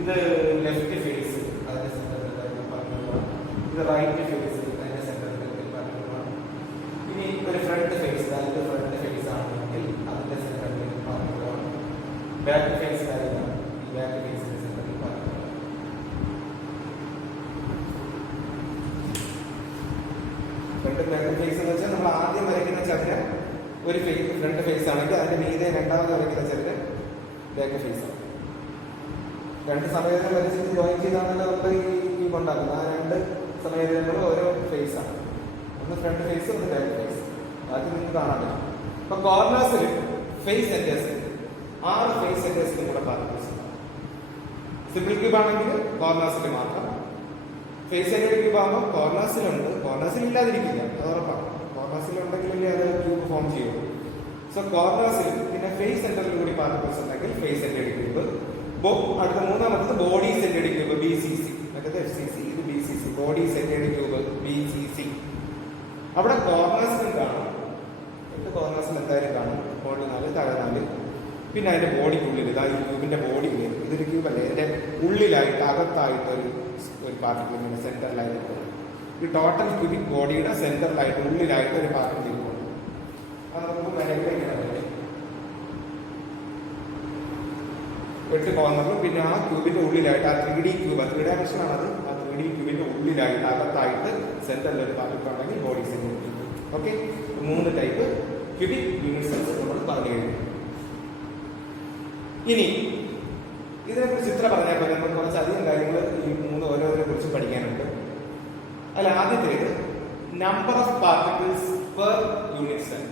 ഇത് ലെഫ്റ്റ് ഫേസ് അതിന്റെ സെന്ററിൽ പറഞ്ഞതാണ്. ഇത് റൈറ്റ് ഫേസ് അതിന്റെ സെന്ററിൽ പറഞ്ഞതാണ്. ഇനി ഒരു ഫ്രണ്ട് ഫേസ്, അതിന്റെ ഫ്രണ്ട് ഫേസ് ആണെങ്കിൽ അതിന്റെ സെന്ററിൽ പറഞ്ഞതാണ്. ബാക്ക് ഫേസ് ആയിരുന്നു ഈ ബാക്ക് ഫേസിന്റെ സെന്ററിൽ പറഞ്ഞതാണ്. ഫ്രണ്ട് ബാക്ക് ഫേസ് എന്ന് വെച്ചാൽ നമ്മൾ ആദ്യം വരയ്ക്കുന്ന ചതുരം ഒരു ഫേസ് ഫ്രണ്ട് ഫേസ് ആണെങ്കിൽ അതിന്റെ മീതെ രണ്ടാമത് വരയ്ക്കുന്ന ചതുരം ബാക്ക് ഫേസ് ആണ്. രണ്ട് സമയങ്ങൾ വരച്ചിട്ട് ജോയിൻ ചെയ്താണല്ലോ നമ്മൾ ഈ ക്യൂബ് ഉണ്ടാക്കുന്നത്. ആ രണ്ട് സമയങ്ങളും ഓരോ ഫേസ് ആണ്. ഒന്ന് ഫ്രണ്ട് ഫേസ്, ഒന്ന് ബാക്ക് ഫേസ്. ബാക്കി നിങ്ങൾക്ക് കാണാൻ പറ്റും. അപ്പൊ കോർണേഴ്സിൽ ഫേസ് സെന്റേഴ്സ് 6 ഫേസ് സെന്റേഴ്സിനും കൂടെ പാർട്ടിക്കിൾസ് ഉണ്ടാവും. സിമ്പിൾ ക്യൂബ് ആണെങ്കിൽ കോർണേഴ്സിൽ മാത്രം. ഫേസ് സെന്റേഡ് ക്യൂബ് ആകുമ്പോൾ കോർണേഴ്സിലുണ്ട്, കോർണേഴ്സിൽ ഇല്ലാതിരിക്കില്ല, അത് ഉറപ്പാണ്. കോർണേഴ്സിൽ ഉണ്ടെങ്കിലല്ലേ അത് ക്യൂബ് ഫോം ചെയ്യുള്ളൂ. സോ കോർണേഴ്സിൽ പിന്നെ ഫേസ് സെന്ററിൽ കൂടി പാർട്ടിക്കിൾസ് ഉണ്ടെങ്കിൽ ഫേസ് സെന്റേഡ് ക്യൂബ്. അടുത്ത മൂന്നാമത്തത് ബോഡി സെന്റേഡ് ക്യൂബ്, BCC. മറ്റേത് FCC, ഇത് BCC, body centred cube, BCC. അവിടെ കോർണേഴ്സിലും കാണും, 8 കോർണേഴ്സിൽ എന്തായാലും കാണും. മുകളിൽ 4, താഴെ 4. പിന്നെ അതിന്റെ ബോഡിക്കുള്ളിൽ ഇതാ ഈ ക്യൂബിന്റെ ബോഡിയിൽ ഇതൊരു ക്യൂബല്ലേ, ഇതിന്റെ ഉള്ളിലായിട്ട് അകത്തായിട്ട് ഒരു പാർട്ടിക്കിൾ ഇങ്ങനെ സെന്ററിലായിട്ട്, ഈ ടോട്ടൽ ക്യൂബിക് ബോഡിയുടെ സെന്ററിലായിട്ട് ഉള്ളിലായിട്ട് ഒരു പാർട്ടിക്കിൾ ഇരിക്കുന്നു. അത് നമുക്ക് വരയ്ക്കാൻ ഇങ്ങനെ വരും 8 കോർണറിലും. പിന്നെ ആ ക്യൂബിന്റെ ഉള്ളിലായിട്ട് ആ 3D ക്യൂബ്, 3 ഡയമെൻഷൻ ആണത്, ആ 3D ക്യൂബിന്റെ ഉള്ളിലായിട്ട് അകത്തായിട്ട് സെന്ററിൽ ഒരു പാർട്ടിക്കിൾ ഉണ്ടെങ്കിൽ body centre. Okay, 3 type cubic unit cells നമ്മൾ പറഞ്ഞു കഴിഞ്ഞു. ഇനി ഇതിനെക്കുറിച്ച് ചിത്ര പറഞ്ഞാൽ പോലെ നമ്മൾ കുറച്ചധികം കാര്യങ്ങൾ ഈ 3 ഓരോന്നിനെ കുറിച്ച് പഠിക്കാനുണ്ട്. അല്ല, ആദ്യത്തേത് number of particles per unit cell.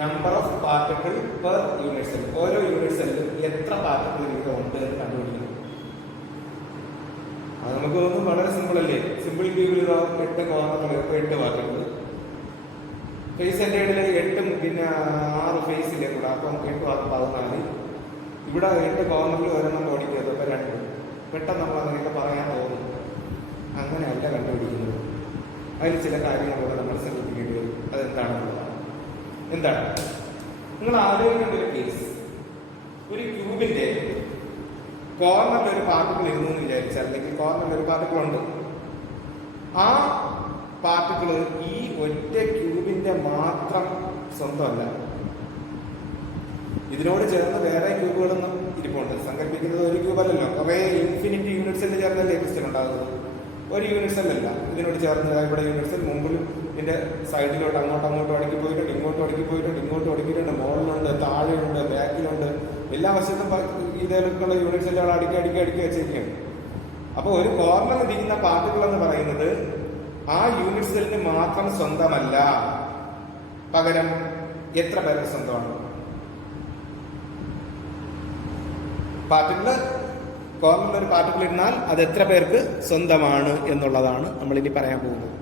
Number of particle per unit cell. ഓരോ യൂണിറ്റ് സെല്ലിലും എത്ര പാർട്ടിക്കിൾ വീതം ഉണ്ട് എന്ന് കണ്ടുപിടിക്കണം. അത് നമുക്ക് തോന്നുന്നു വളരെ സിമ്പിൾ അല്ലേ. സിമ്പിൾ ക്യൂബിൽ 8 കോർണറുകൾ, 8 പാർട്ടിക്കിൾ. ഫേസ് സെന്റേഡിൽ 8, പിന്നെ 6 ഫേസിലെ കൂടെ, അപ്പം 8 14. ഇവിടെ 8 കോർണറിൽ ഒരെണ്ണം ബോഡിക്ക്, അതൊക്കെ 2. പെട്ടെന്ന് നമ്മൾ അങ്ങനെയൊക്കെ പറയാൻ തോന്നും. അങ്ങനെയല്ല കണ്ടുപിടിക്കുന്നത്. അതിൽ ചില കാര്യങ്ങളോടെ നമ്മൾ ശ്രദ്ധിക്കേണ്ടി വരും. അതെന്താണെന്നുള്ളതാണ്. എന്താണ് നിങ്ങൾ ആലോചിക്കേണ്ട ഒരു കേസ്? ഒരു ക്യൂബിന്റെ കോർണറിൽ ഒരു പാർട്ടിക്കിൾ ഇരുന്നു എന്ന് വിചാരിച്ചാൽ, അല്ലെങ്കിൽ കോർണറിൽ ഒരു പാർട്ടിക്കിൾ ഉണ്ട്, ആ പാർട്ടിക്കിൾ ഈ ഒറ്റ ക്യൂബിന്റെ മാത്രം സ്വന്തമല്ല. ഇതിനോട് ചേർന്ന് വേറെ ക്യൂബുകളൊന്നും ഇരിപ്പുണ്ട്. സങ്കല്പിക്കുന്നത് ഒരു ക്യൂബല്ലല്ലോ, കുറെ ഇൻഫിനിറ്റി യൂണിറ്റ് സെല്ല് ചേർന്നല്ലേ ക്രിസ്റ്റൽ ഉണ്ടാകുന്നത്. ഒരു യൂണിറ്റ് സെല്ലല്ല ഇതിനോട് ചേർന്ന്. ഇവിടെ യൂണിറ്റ് സെൽ മുമ്പിലും ഇതിന്റെ സൈഡിലോട്ട് അങ്ങോട്ടും അടുക്കി പോയിട്ടുണ്ട്, ഇങ്ങോട്ടും അടുക്കി പോയിട്ടുണ്ട്, ഇങ്ങോട്ടും അടുക്കിയിട്ടുണ്ട്, മുകളിലുണ്ട്, താഴെയുണ്ട്, ബാക്കിലുണ്ട്, എല്ലാ വശത്തും ഇതേക്കുള്ള യൂണിറ്റ് സെല്ലുകൾ അടുക്കി വെച്ചിരിക്കുകയാണ്. അപ്പോൾ ഒരു കോർണറിൽ ഇരിക്കുന്ന പാർട്ടിക്കിൾ എന്ന് പറയുന്നത് ആ യൂണിറ്റ് സെല്ലിന് മാത്രം സ്വന്തമല്ല, പകരം എത്ര പേർക്ക് സ്വന്തമാണ്? പാർട്ടിക്കിൾ കോർണറിൽ ഒരു പാർട്ടിക്കിൾ ഇരുന്നാൽ അത് എത്ര പേർക്ക് സ്വന്തമാണ് എന്നുള്ളതാണ് നമ്മൾ ഇനി പറയാൻ പോകുന്നത്.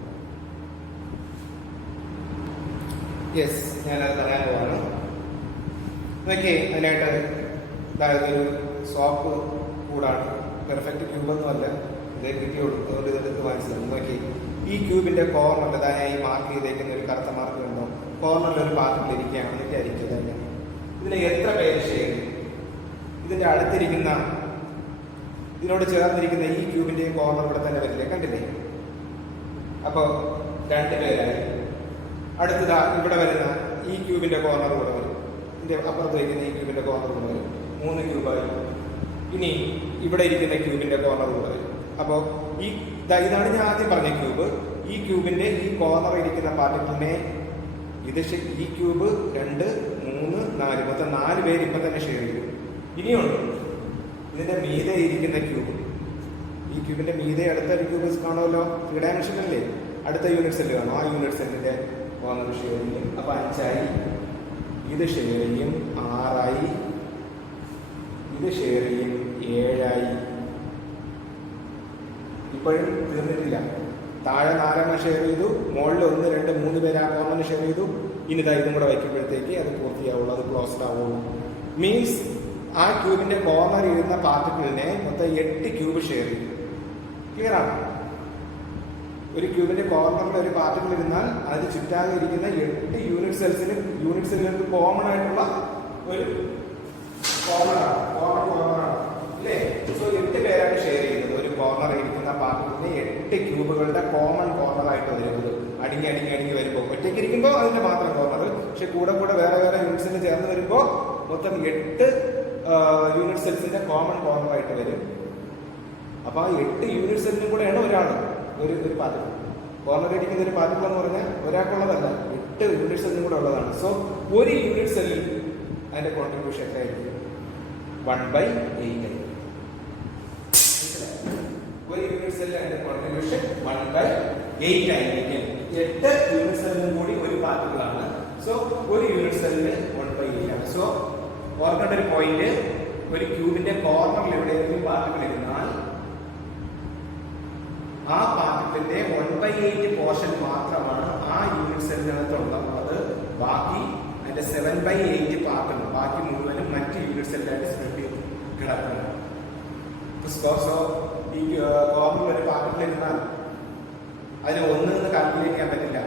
യെസ്, ഞാനത് പറയാൻ പോവാണ്. നോക്കി, അതിനായിട്ട് അതായത് ഒരു സോപ്പ് കൂടാണ്, പെർഫെക്റ്റ് ക്യൂബൊന്നും അല്ല, ഇത് കിട്ടി കൊടുത്തുകൊണ്ട് ഇതെടുത്ത് മനസ്സിലാവും. നോക്കി, ഈ ക്യൂബിന്റെ കോർണറിൽ അതായത് ഈ മാർക്ക് ചെയ്തേക്കുന്ന ഒരു കറുത്ത മാർക്ക് ഉണ്ടോ, കോർണറിൽ ഒരു പാർട്ടിക്കിൾ ഇരിക്കുകയാണെന്ന് വിചാരിക്കുക. തന്നെ ഇതിനെ എത്ര പേര് ഷെയർ ചെയ്യും? ഇതിന്റെ അടുത്തിരിക്കുന്ന, ഇതിനോട് ചേർന്നിരിക്കുന്ന ഈ ക്യൂബിന്റെ കോർണർ ഇവിടെ തന്നെ വരില്ലേ, കണ്ടില്ലേ? അപ്പോ 2 പേരായി. അടുത്തതാ ഇവിടെ വരുന്ന ഈ ക്യൂബിന്റെ കോർണർ കൂടെ വരും, ഇതിന്റെ അപ്പുറത്ത് വയ്ക്കുന്ന ഈ ക്യൂബിന്റെ കോർണർ കൂടെ വരും, 3 ക്യൂബായി. ഇനി ഇവിടെ ഇരിക്കുന്ന ക്യൂബിന്റെ കോർണർ കൂടെ വരും. അപ്പോൾ ഇതാണ് ഞാൻ ആദ്യം പറഞ്ഞ ക്യൂബ്. ഈ ക്യൂബിന്റെ ഈ കോർണർ ഇരിക്കുന്ന പാർട്ടിക്കിളിനെ ഈ ക്യൂബ് 2, 3, 4 മൊത്തം 4 പേര് ഇപ്പൊ തന്നെ ഷെയർ ചെയ്യും. ഇനിയുണ്ട് ഇതിന്റെ മീതെ ഇരിക്കുന്ന ക്യൂബ്. ഈ ക്യൂബിന്റെ മീതെ അടുത്ത ഒരു ക്യൂബ് കാണുമല്ലോ, 3 ഡയമെൻഷൻ അല്ലേ, അടുത്ത യൂണിറ്റ് സെല്ല് കാണും. ആ യൂണിറ്റ് സെല്ലിന്റെ കോർണർ ഷെയർ ചെയ്യും. അപ്പൊ 5 ആയി. ഇത് ഷെയർ ചെയ്യും 6 ആയി. ഇത് ഷെയർ ചെയ്യും 7 ആയി. ഇപ്പോഴും തീർന്നിട്ടില്ല. താഴെ 4 ഷെയർ ചെയ്തു, മുകളിൽ 1, 2, 3 പേര് ആ കോർണറിന് ഷെയർ ചെയ്തു. ഇനി ഇതും കൂടെ വയ്ക്കുമ്പോഴത്തേക്ക് അത് പൂർത്തിയാവുള്ളൂ, അത് ക്ലോസ്ഡ് ആവുള്ളൂ. മീൻസ് ആ ക്യൂബിന്റെ കോർണർ ഇരുന്ന പാർട്ടിക്കിളിനെ മൊത്തം 8 ക്യൂബ് ഷെയർ ചെയ്യും. ക്ലിയർ ആണ്? ഒരു ക്യൂബിന്റെ കോർണറിൽ ഒരു പാർട്ടിക്കിൾ ഇരുന്നാൽ അതിന് ചുറ്റാതെ ഇരിക്കുന്ന 8 യൂണിറ്റ് സെല്ലുകൾക്ക് കോമൺ ആയിട്ടുള്ള ഒരു കോർണറാണ്, കോർണറാണ് അല്ലേ? ക്യൂബുകളുടെ കോമൺ കോർണർ ആയിട്ട് വരുന്നത്. അടുങ്ങി അടുങ്ങി അടുങ്ങി വരുമ്പോൾ ഒറ്റയ്ക്ക് ഇരിക്കുമ്പോൾ അതിന്റെ മാത്രം കോർണർ, പക്ഷെ കൂടെ കൂടെ വേറെ വേറെ യൂണിറ്റ്സിന് ചേർന്ന് വരുമ്പോൾ മൊത്തം 8 യൂണിറ്റ് സെൽസിന്റെ കോമൺ കോർണർ ആയിട്ട് വരും. അപ്പൊ ആ 8 യൂണിറ്റ് സെല്ലിനും കൂടെയാണ് ഒരു പാർട്ടിക്കിൾ. കോർണർ അടിക്കുന്ന ഒരു പാർട്ടിക്കിൾ എന്ന് പറഞ്ഞാൽ ഒരാൾക്കുള്ളതല്ല, 8 യൂണിറ്റ് സെല്ലിനും കൂടെ ഉള്ളതാണ്. സോ ഒരു യൂണിറ്റ് സെല്ലിൽ അതിന്റെ കോൺട്രിബ്യൂഷൻ എത്രയായിരിക്കും? 1/8. ഒരു യൂണിറ്റ് സെല്ലിൽ അതിന്റെ കോൺട്രിബ്യൂഷൻ 1/8 ആയിരിക്കും. 8 യൂണിറ്റ് സെല്ലിനും കൂടി ഒരു പാർട്ടിക്കിൾ ആണ്. സോ ഒരു യൂണിറ്റ് സെല്ലിന് 1/8 ആണ്. സോ ഓർക്കേണ്ട ഒരു പോയിന്റ്, ഒരു ക്യൂബിന്റെ കോർണറിൽ എവിടെയെങ്കിലും പാർട്ടിക്കിൾ ഇരുന്നാൽ ആ പാർട്ടിക്കിളിന്റെ 1/8 പോർഷൻ മാത്രമാണ് ആ യൂണിറ്റ് സെല്ലിനകത്തുള്ളത്. ബാക്കി അതിന്റെ 7/8 പാർട്ടുണ്ട്. ബാക്കി മുഴുവനും മറ്റ് യൂണിറ്റ് സെല്ലായിട്ട് സ്പ്രെഡ് ചെയ്ത് കിടക്കുന്നു. സോ ഈ കോർണറിൽ ഒരു പാർട്ടിക്കിൾ ഇരുന്നാൽ അതിന് 1 എന്ന് കാൽക്കുലേറ്റ് ചെയ്യാൻ പറ്റില്ല.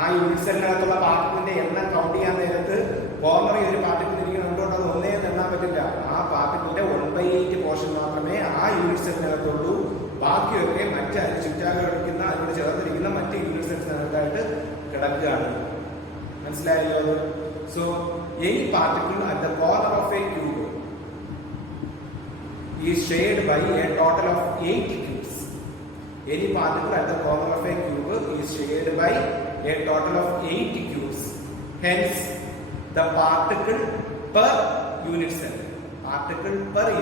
ആ യൂണിറ്റ് സെല്ലിനകത്തുള്ള പാർട്ടിക്കിളിന്റെ എണ്ണം കൗണ്ട് ചെയ്യാൻ നേരത്ത് കോർണറിൽ ഒരു പാർട്ടിക്കിൾ ഇരിക്കുന്നുണ്ടോ അത് 1 എന്ന് എണ്ണാൻ പറ്റില്ല. ആ പാർട്ടിക്കിളിന്റെ 1/8 പോർഷൻ മാത്രമേ ആ യൂണിറ്റ് സെല്ലിനകത്തുള്ളൂ. ബാക്കിയൊക്കെ മറ്റ് അതിന് ചുറ്റാകെ കിടക്കുന്ന അതിനോട് ചേർന്നിരിക്കുന്ന മറ്റ് യൂണിറ്റ് സെല്ലിനകത്തായിട്ട് കിടക്കുകയാണ്. മനസ്സിലായല്ലോ? So any particle at the corner of a cube is shared by a total of 8 cubes. Any particle at the corner of a cube is shared by a total of 8 cubes. Hence, the particle per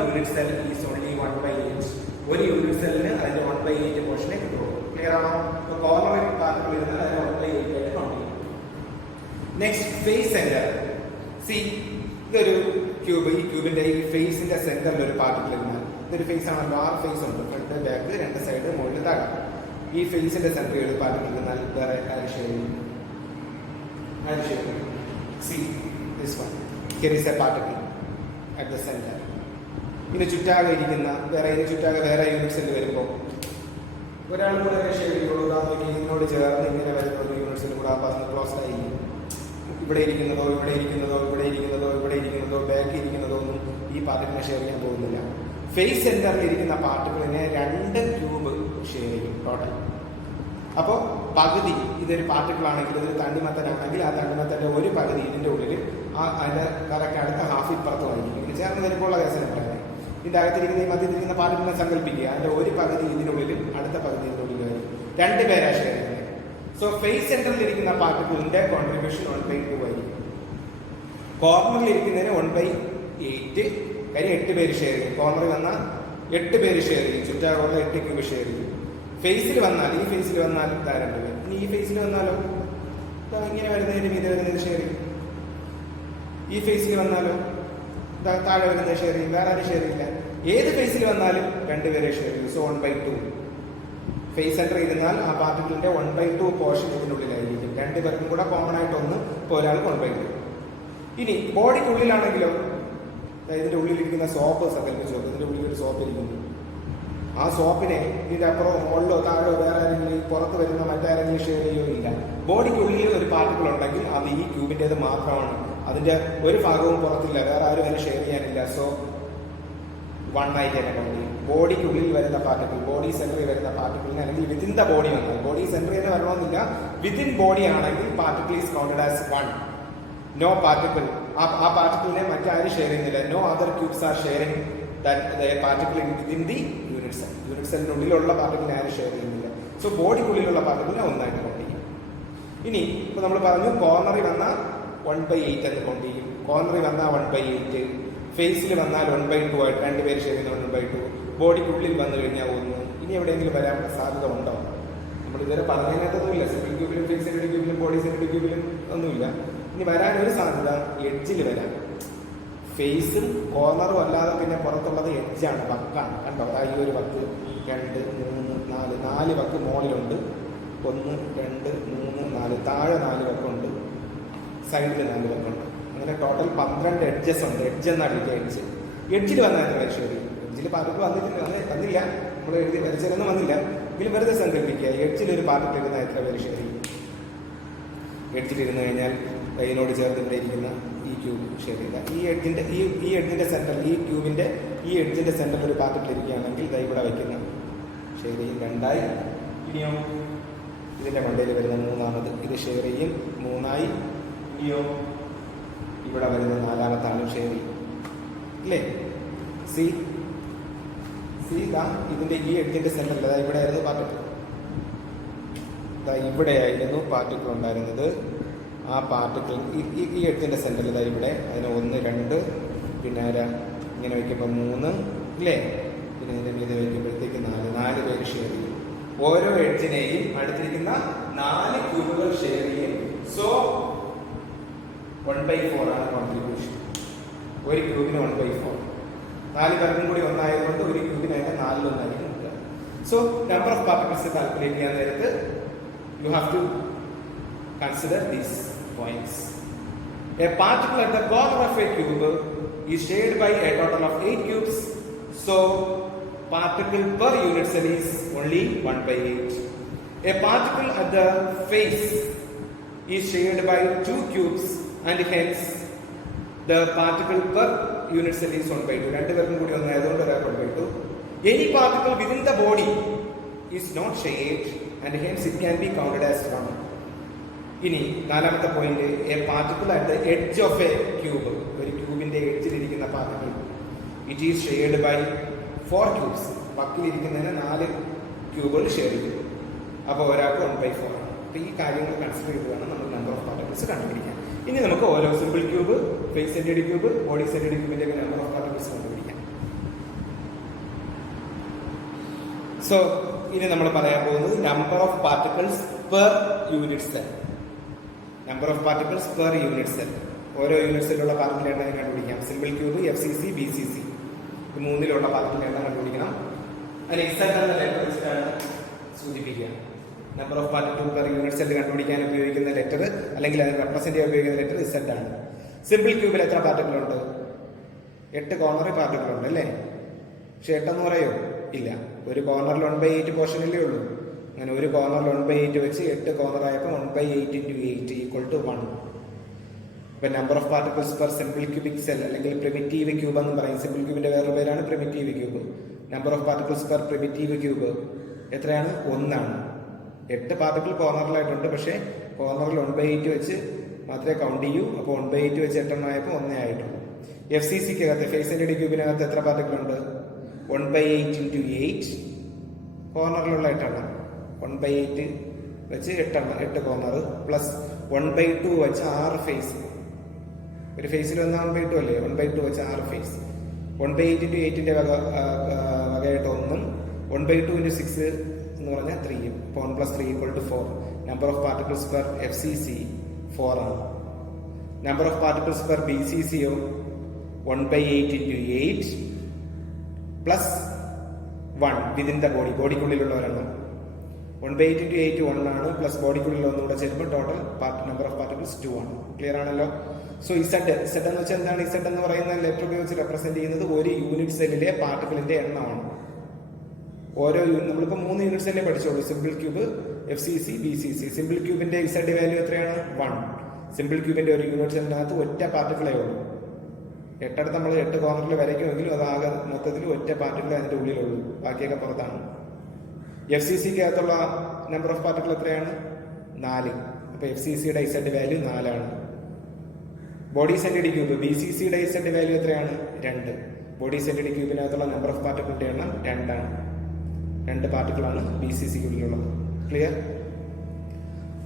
unit cell is only 1/8. ഒരു unit സെല്ലിന് അതിന്റെ 1/8 പോർഷനെ കിട്ടുള്ളൂ. Clear ആണോ? കോർണറിൽ particle ഇരുന്നാൽ അതിന് 1/8 ആയിട്ട് count ചെയ്യും. Next, face centre. സി, ഇതൊരു ക്യൂബ്. ഈ ക്യൂബിന്റെ ഈ ഫേസിന്റെ സെന്ററിൽ ഒരു പാർട്ടിക്കിൾ ഇരുന്നാൽ, ഇതൊരു ഫേസ് ആണല്ലോ, 6 ഫേസ് ഉണ്ട്, ഫ്രണ്ട് ബാക്ക് 2 സൈഡ് മുകളിൽ താഴെ. ഈ ഫേസിന്റെ സെന്ററിൽ ഒരു പാർട്ടിക്കിൾ ഇരുന്നാൽ വേറെ ആര് ഷെയർ ചെയ്യും? C, this one. Here is A particle at the centre. ഇതിന് ചുറ്റാകെ ഇരിക്കുന്ന വേറെ യൂണിറ്റ് സെല്ല് വരുമ്പോൾ ഒരാൾ കൂടെ ഷെയർ ചെയ്യുള്ളൂ. ഇതിനോട് ചേർന്ന് ഇങ്ങനെ വരുന്ന ഒരു യൂണിറ്റ് സെല്ല് കൂടെ പറഞ്ഞ് ക്ലോസ് ആയി. ഇവിടെ ഇരിക്കുന്നതോ ബാക്കി ഇരിക്കുന്നതോ ഒന്നും ഈ പാർട്ടിക്കിളിനെ ഷെയർ ചെയ്യാൻ പോകുന്നില്ല. ഫേസ് സെന്ററിൽ ഇരിക്കുന്ന പാർട്ടിക്കിളിനെ 2 ക്യൂബ് ഷെയർ ചെയ്യും ടോട്ടൽ. അപ്പോൾ പകുതി, ഇതൊരു പാർട്ടിക്കിൾ ആണെങ്കിൽ, ഇതൊരു തണ്ണിമത്തനാണെങ്കിൽ ആ തണ്ണിമത്തന്റെ ഒരു പകുതി ഇതിന്റെ ഉള്ളിൽ, അതിന്റെ കറക്റ്റ് അടുത്ത ഹാഫ് ഇപ്പുറത്തുമായിരിക്കും. ഇത് ചേർന്ന് വരുമ്പോഴുള്ള കേസിനെ പറയുന്നത്. ഇതിന്റെ അകത്തിരിക്കുന്ന ഈ മധ്യത്തിരിക്കുന്ന പാർട്ടിക്കിളിനെ സങ്കല്പിക്കുക, അതിന്റെ ഒരു പകുതി ഇതിനുള്ളിലും അടുത്ത പകുതി ഇതിനുള്ളിലായിരിക്കും. 2 പേരാ ഷെയർ ചെയ്യുന്നത്. സോ ഫേസ് സെന്ററിൽ ഇരിക്കുന്ന പാർട്ടിക്കിളിന്റെ കോൺട്രിബ്യൂഷൻ 1/2 ആയിരിക്കും. കോർണറിൽ ഇരിക്കുന്നതിന് 1/8. കാര്യം 8 പേര് ഷെയർ ചെയ്യും. കോർണറിൽ വന്നാൽ 8 പേര് ഷെയർ ചെയ്യും. ചുറ്റാറുള്ള 8 ക്യൂബ് ഷെയർ ചെയ്യും. ഫേസിൽ വന്നാൽ, ഈ ഫേസിൽ വന്നാൽ 2 പേര്. ഇനി ഈ ഫേസിൽ വന്നാലോ, ഇങ്ങനെ വരുന്നതിന് മീതെ വരുന്നത് ഷെയർ ചെയ്യും. ഈ ഫേസിൽ വന്നാലോ താഴെ വരുന്നത് ഷെയർ ചെയ്യും. വേറെ ആരും ഷെയർ ചെയ്യില്ല. ഏത് ഫേസിൽ വന്നാലും 2 പേരെ ഷെയർ ചെയ്യും. സോ 1/2. ഫേസ് സെന്റർ ഇരുന്നാൽ ആ പാർട്ടിക്കിളിന്റെ 1/2 പോർഷൻ ഇതിനുള്ളിലായിരിക്കും. 2 പേർക്കും കൂടെ കോമൺ ആയിട്ട് ഒന്ന്, ഇപ്പോൾ ഒരാൾക്ക് 1/2. ഇനി ബോഡിക്കുള്ളിലാണെങ്കിലോ, ഇതിന്റെ ഉള്ളിലിരിക്കുന്ന സോപ്പ് സങ്കല്പിച്ചു നോക്കും. ഇതിന്റെ ഉള്ളിൽ ഒരു സോപ്പ് ഇരിക്കുന്നു. ആ സോപ്പിനെ ഇതിന്റെ അപ്പുറമോ മുകളിലോ താഴോ വേറെ ആരെങ്കിലും പുറത്ത് വരുന്ന മറ്റാരെങ്കിലും ഷെയർ ചെയ്യുകയോ ഇല്ല. ബോഡിക്കുള്ളിൽ ഒരു പാർട്ടിക്കിൾ ഉണ്ടെങ്കിൽ അത് ഈ ക്യൂബിൻ്റെത് മാത്രമാണ്. അതിന്റെ ഒരു ഭാഗവും പുറത്തില്ല, വേറെ ആരും അതിനെ ഷെയർ ചെയ്യാനില്ല. സോ 1 ആയിട്ട് തന്നെ കൗണ്ട് ചെയ്യും. ബോഡിക്കുള്ളിൽ വരുന്ന പാർട്ടിക്കിൾ, ബോഡി സെന്ററിൽ വരുന്ന പാർട്ടിക്കിളിന്, അല്ലെങ്കിൽ വിത്തിൻ ദ ബോഡി വന്നാൽ, ബോഡി സെന്ററിൽ തന്നെ വരണമെന്നില്ല, വിത്തിൻ ബോഡി ആണെങ്കിൽ particle is counted as 1. No particle, ആ പാർട്ടിക്കിളിനെ മറ്റാരും ഷെയർ ചെയ്യുന്നില്ല. No other cubes are sharing particle within the unit cell. Unit സെല്ലിനുള്ളിലുള്ള പാർട്ടിക്കിളിനെ ആരും ഷെയർ ചെയ്യുന്നില്ല. സോ ബോഡിക്കുള്ളിലുള്ള പാർട്ടിക്കിളിനെ 1 ആയിട്ട് കൗണ്ട് ചെയ്യും. ഇനി ഇപ്പൊ നമ്മൾ പറഞ്ഞു, കോർണറിൽ വന്നാൽ 1/8 എന്ന് കൗണ്ട് ചെയ്യും. കോർണറിൽ വന്നാൽ 1/8. ഫേസിൽ വന്നാൽ 1/2 ആയിട്ട് 2 പേര് ഷെയർ ചെയ്യുന്ന 1/2. ബോഡിക്കുള്ളിൽ വന്നു കഴിഞ്ഞാൽ 1. ഇനി എവിടെയെങ്കിലും വരാൻ സാധ്യത ഉണ്ടോ? നമ്മൾ ഇതുവരെ പറഞ്ഞതിനകത്തൊന്നുമില്ല. സിംഗിൾ ക്യൂബിലും ഫേസ് സെന്റഡ് ക്യൂബിലും ബോഡി സെന്റഡ് ക്യൂബിലും ഒന്നുമില്ല. ഇനി വരാനൊരു സാധ്യത എഡ്ജിൽ വരാം. ഫേസും കോർണറും അല്ലാതെ പിന്നെ പുറത്തുള്ളത് എഡ്ജാണ്, വക്കാണ്. കണ്ടോ, ഈ ഒരു വക്ക് 2, 3, 4 വക്ക് മോളിലുണ്ട്. 1, 2, 3, 4 താഴെ 4 വക്കുണ്ട്, സൈഡിൽ 4 വക്കുണ്ട്. അങ്ങനെ ടോട്ടൽ 12 എഡ്ജസ് ഉണ്ട്. എഡ്ജ് എന്നാണ് വിളിക്കുക. എഡ്ജിൽ വന്നാൽ എത്ര പേര് ഷെയർ ചെയ്യും? എഡ്ജിൽ പാർട്ടിക്കിൾ വന്നില്ല, നമ്മൾ എഴുതി വരച്ചൊന്നും വന്നില്ല. എങ്കിലും വെറുതെ സങ്കല്പിക്കുക, എഡ്ജിൽ ഒരു പാർട്ടിക്കിൾ ഇരുന്നാൽ എത്ര പേര് ഷെയർ ചെയ്യും? എഡ്ജിൽ ഇരുന്ന് കഴിഞ്ഞാൽ ഇതിനോട് ചേർന്ന് ഇവിടെ ഇരിക്കുന്ന ഈ ക്യൂബ് ഷെയർ ചെയ്യില്ല. ഈ എഡ്ജിന്റെ സെന്റർ, ഈ ക്യൂബിന്റെ ഈ എഡ്ജിന്റെ സെന്ററിൽ ഒരു പാർട്ടിക്കിൾ ഇരിക്കുകയാണെങ്കിൽ ഇവിടെ വയ്ക്കുന്ന ഷെയർ ചെയ്യും. 2 ആയി ഇനിയോ ഇതിന്റെ മണ്ടയിൽ വരുന്ന മൂന്നാമത് ഇത് ഷെയർ ചെയ്യും, 3 ഇനിയോ ഇവിടെ വരുന്ന 4ാമത്തെ ആളും ഷെയർ ചെയ്യും അല്ലേ? സി ഇതിന്റെ ഈ എഡ്ജിന്റെ സെന്ററിൽ ഇവിടെ ആയിരുന്നു പാർട്ടിക്കിൾ, ഇവിടെയായിരുന്നു പാർട്ടിക്കിൾ ഉണ്ടായിരുന്നത്. ആ പാർട്ടിക്കിൾ ഈ എഡ്ജിന്റെ സെന്ററിൽ ഇവിടെ അതിന് 1 2 പിന്നെ ഇങ്ങനെ വയ്ക്കുമ്പോൾ 3 ഇല്ലേ? പിന്നെ ഇതിന്റെ മീതെ വയ്ക്കുമ്പോഴത്തേക്ക് 4 പേര് ഷെയർ ചെയ്യും. ഓരോ എഡ്ജിനെയും അടുത്തിരിക്കുന്ന 4 ക്യൂബുകൾ ഷെയർ ചെയ്യും. സോ 1/4 ആണ് കോൺട്രിബ്യൂഷൻ. ഒരു ക്യൂബിന് 1/4. 4 പേർക്കും കൂടി ഒന്നായതുകൊണ്ട് ഒരു ക്യൂബിന് അതിന്റെ 4 ഒന്നായിരിക്കും കിട്ടുക. So number of particles calculate ചെയ്യാൻ നേരത്ത് you have to consider these points. A particle at the corner of a cube is shared by a total of 8 cubes. So particle per unit cell is only 1/8. A particle at the face is shared by 2 cubes and hence the particle per unit cell is 1/2. രണ്ട് പേർക്കും കൂടി ഒന്നായതുകൊണ്ട് ഒരാൾക്ക് 1/2. Any particle within the body is not shared and hence it can be counted as 1. ഇനി 4ാമത്തെ point, a particle at the edge of a cube, ഒരു ക്യൂബിന്റെ എഡ്ജിലിരിക്കുന്ന particle, it is shared by 4 cubes. വക്കിലിരിക്കുന്നതിന് 4 ക്യൂബുകൾ ഷെയർ ചെയ്യും. അപ്പോൾ ഒരാൾക്ക് 1/4 ആണ്. അപ്പോൾ ഈ കാര്യങ്ങൾ കൺസിഡർ ചെയ്ത് വേണം നമ്മൾ നമ്പർ ഓഫ് പാർട്ടിക്കിൾസ് കണ്ടുപിടിക്കാൻ. ഇനി നമുക്ക് ഓരോ simple cube, face centred cube, body centred ക്യൂബിന്റെ നമ്പർ ഓഫ് പാർട്ടിക്കിൾസ് കണ്ടുപിടിക്കാം. സോ ഇനി നമ്മൾ പറയാൻ പോകുന്നത് number of particles per unit cell. Number of particles per unit cell. ഓരോ യൂണിറ്റ് സെല്ലുള്ള പാർട്ടിക്കിൾ എണ്ണം കണ്ടുപിടിക്കാം. സിമ്പിൾ ക്യൂബ്, FCC, BCC, ഈ 3ലുള്ള പാർട്ടിക്കിൾ എണ്ണം കണ്ടുപിടിക്കണം. അതിന് Z എന്ന ലെറ്റർ വെച്ചിട്ടാണ് സൂചിപ്പിക്കുക. Number of particle per unit cell കണ്ടുപിടിക്കാൻ ഉപയോഗിക്കുന്ന ലെറ്റർ അല്ലെങ്കിൽ അതിന് റെപ്രസെന്റ് ചെയ്യാൻ ഉപയോഗിക്കുന്ന ലെറ്റർ Z ആണ്. സിമ്പിൾ ക്യൂബിൽ എത്ര പാർട്ടിക്കിൾ ഉണ്ട്? 8 കോർണർ പാർട്ടിക്കിൾ ഉണ്ട് അല്ലേ? പക്ഷെ 8 എന്ന് പറയോ? ഇല്ല. ഒരു കോർണറിൽ 1/8 പോർഷനല്ലേ ഉള്ളൂ. അങ്ങനെ ഒരു കോർണറിൽ 1/8 വെച്ച് 8 കോർണർ ആയപ്പോൾ 1/8 × 8 = 1. ഇപ്പൊ number of particles per simple cubic cell അല്ലെങ്കിൽ പ്രിമിറ്റീവ് ക്യൂബ് എന്ന് പറയും. സിമ്പിൾ ക്യൂബിന്റെ വേറൊരു പേരാണ് primitive cube. Number of particles per primitive cube എത്രയാണ്? 1 ആണ്. 8 പാർട്ടിക്കിൾ കോർണറിലായിട്ടുണ്ട്, പക്ഷേ കോർണറിൽ 1/8 വെച്ച് മാത്രമേ കൗണ്ട് ചെയ്യൂ. അപ്പോൾ 1/8 വെച്ച് 8 ആയപ്പോൾ 1 ആയിട്ടുള്ളൂ. FCCക്കകത്ത് ഫേസ് സെന്റഡ് ക്യൂബിനകത്ത് എത്ര പാർട്ടിക്കിൾ ഉണ്ട്? 1/8 × 8 കോർണറിലുള്ള 8 1/8 വെച്ച് 8 കോർണർ പ്ലസ് 1/2 വെച്ച് 6 ഫേസ്. ഒരു ഫേസിൽ വന്ന 1/2 അല്ലേ? 1/2 വെച്ച് 6 ഫേസ്. 1/8 × 8ന്റെ വകയായിട്ട് 1, 1/2 × 6 എന്ന് പറഞ്ഞാൽ 3. 1 + 3 = 4. Number of particles per FCC 4 ആണ്. നമ്പർ ഓഫ് പാർട്ടിക്കിൾസ് പെർ BCCയോ 1/8 × 8 പ്ലസ് 1 വിതിൻ ദ ബോഡി, ബോഡിക്കുള്ളിലുള്ള ഒരെണ്ണം. 1/8 × 8 1 ആണ്, പ്ലസ് ബോഡിക്കുള്ളിൽ ഒന്നുകൂടെ ചേരുമ്പോൾ ടോട്ടൽ നമ്പർ ഓഫ് പാർട്ടിക്കിൾസ് 2 ആണ്. ക്ലിയർ ആണല്ലോ? സോ Z എന്ന് വെച്ചാൽ എന്താണ്? Z എന്ന് പറയുന്ന ലെറ്റർ ഉപയോഗിച്ച് റെപ്രസെന്റ് ചെയ്യുന്നത് ഒരു യൂണിറ്റ് സെല്ലിലെ പാർട്ടിക്കിളിന്റെ എണ്ണമാണ്. ഓരോ നമ്മളിപ്പോൾ 3 യൂണിറ്റ് സെല്ലേ പഠിച്ചോളൂ. Simple cube, FCC, BCC. Simple ക്യൂബിന്റെ Z വാല്യൂ എത്രയാണ്? 1. സിമ്പിൾ ക്യൂബിന്റെ ഒരു യൂണിറ്റ് സെല്ലിനകത്ത് ഒറ്റ പാർട്ടിക്കിളേ ഉള്ളൂ. 8 നമ്മൾ 8 കോർണറിൽ വരയ്ക്കുമെങ്കിലും അതാകെ മൊത്തത്തിൽ ഒറ്റ പാർട്ടിക്കിൾ അതിന്റെ ഉള്ളിലുള്ളൂ, ബാക്കിയൊക്കെ പുറത്താണ്. FCCക്കകത്തുള്ള നമ്പർ ഓഫ് പാർട്ടിക്കിൾ എത്രയാണ്? 4. അപ്പൊ FCCയുടെ Z വാല്യൂ 4 ആണ്. ബോഡി സെന്റഡ് ക്യൂബ് BCCയുടെ Z വാല്യൂ എത്രയാണ്? 2. ബോഡി സെന്റഡ് ക്യൂബിനകത്തുള്ള നമ്പർ ഓഫ് പാർട്ടിക്കിളിന്റെ എണ്ണം 2 ആണ്. 2 പാർട്ടിക്കിളാണ് BCCക്കുള്ളിലുള്ളത്. ക്ലിയർ?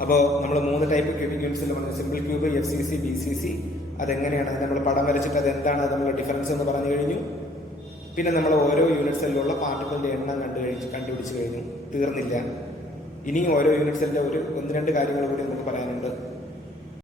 അപ്പോൾ നമ്മൾ 3 ടൈപ്പ് ക്യൂബിക് യൂണിറ്റ്സിൽ പറഞ്ഞു. Simple cube, FCC, BCC. അതെങ്ങനെയാണ് നമ്മൾ പടം വരച്ചിട്ട് അത് എന്താണ് നമ്മൾ ഡിഫറൻസ് എന്ന് പറഞ്ഞു കഴിഞ്ഞു. പിന്നെ നമ്മൾ ഓരോ യൂണിറ്റ് സെല്ലിലുള്ള പാർട്ടിക്കിളിന്റെ എണ്ണം കണ്ടുപിടിച്ച് കഴിഞ്ഞു. തീർന്നില്ല. ഇനിയും ഓരോ യൂണിറ്റ് സെല്ലിന്റെ 1-2 കാര്യങ്ങൾ കൂടി നമുക്ക് പറയാനുണ്ട്.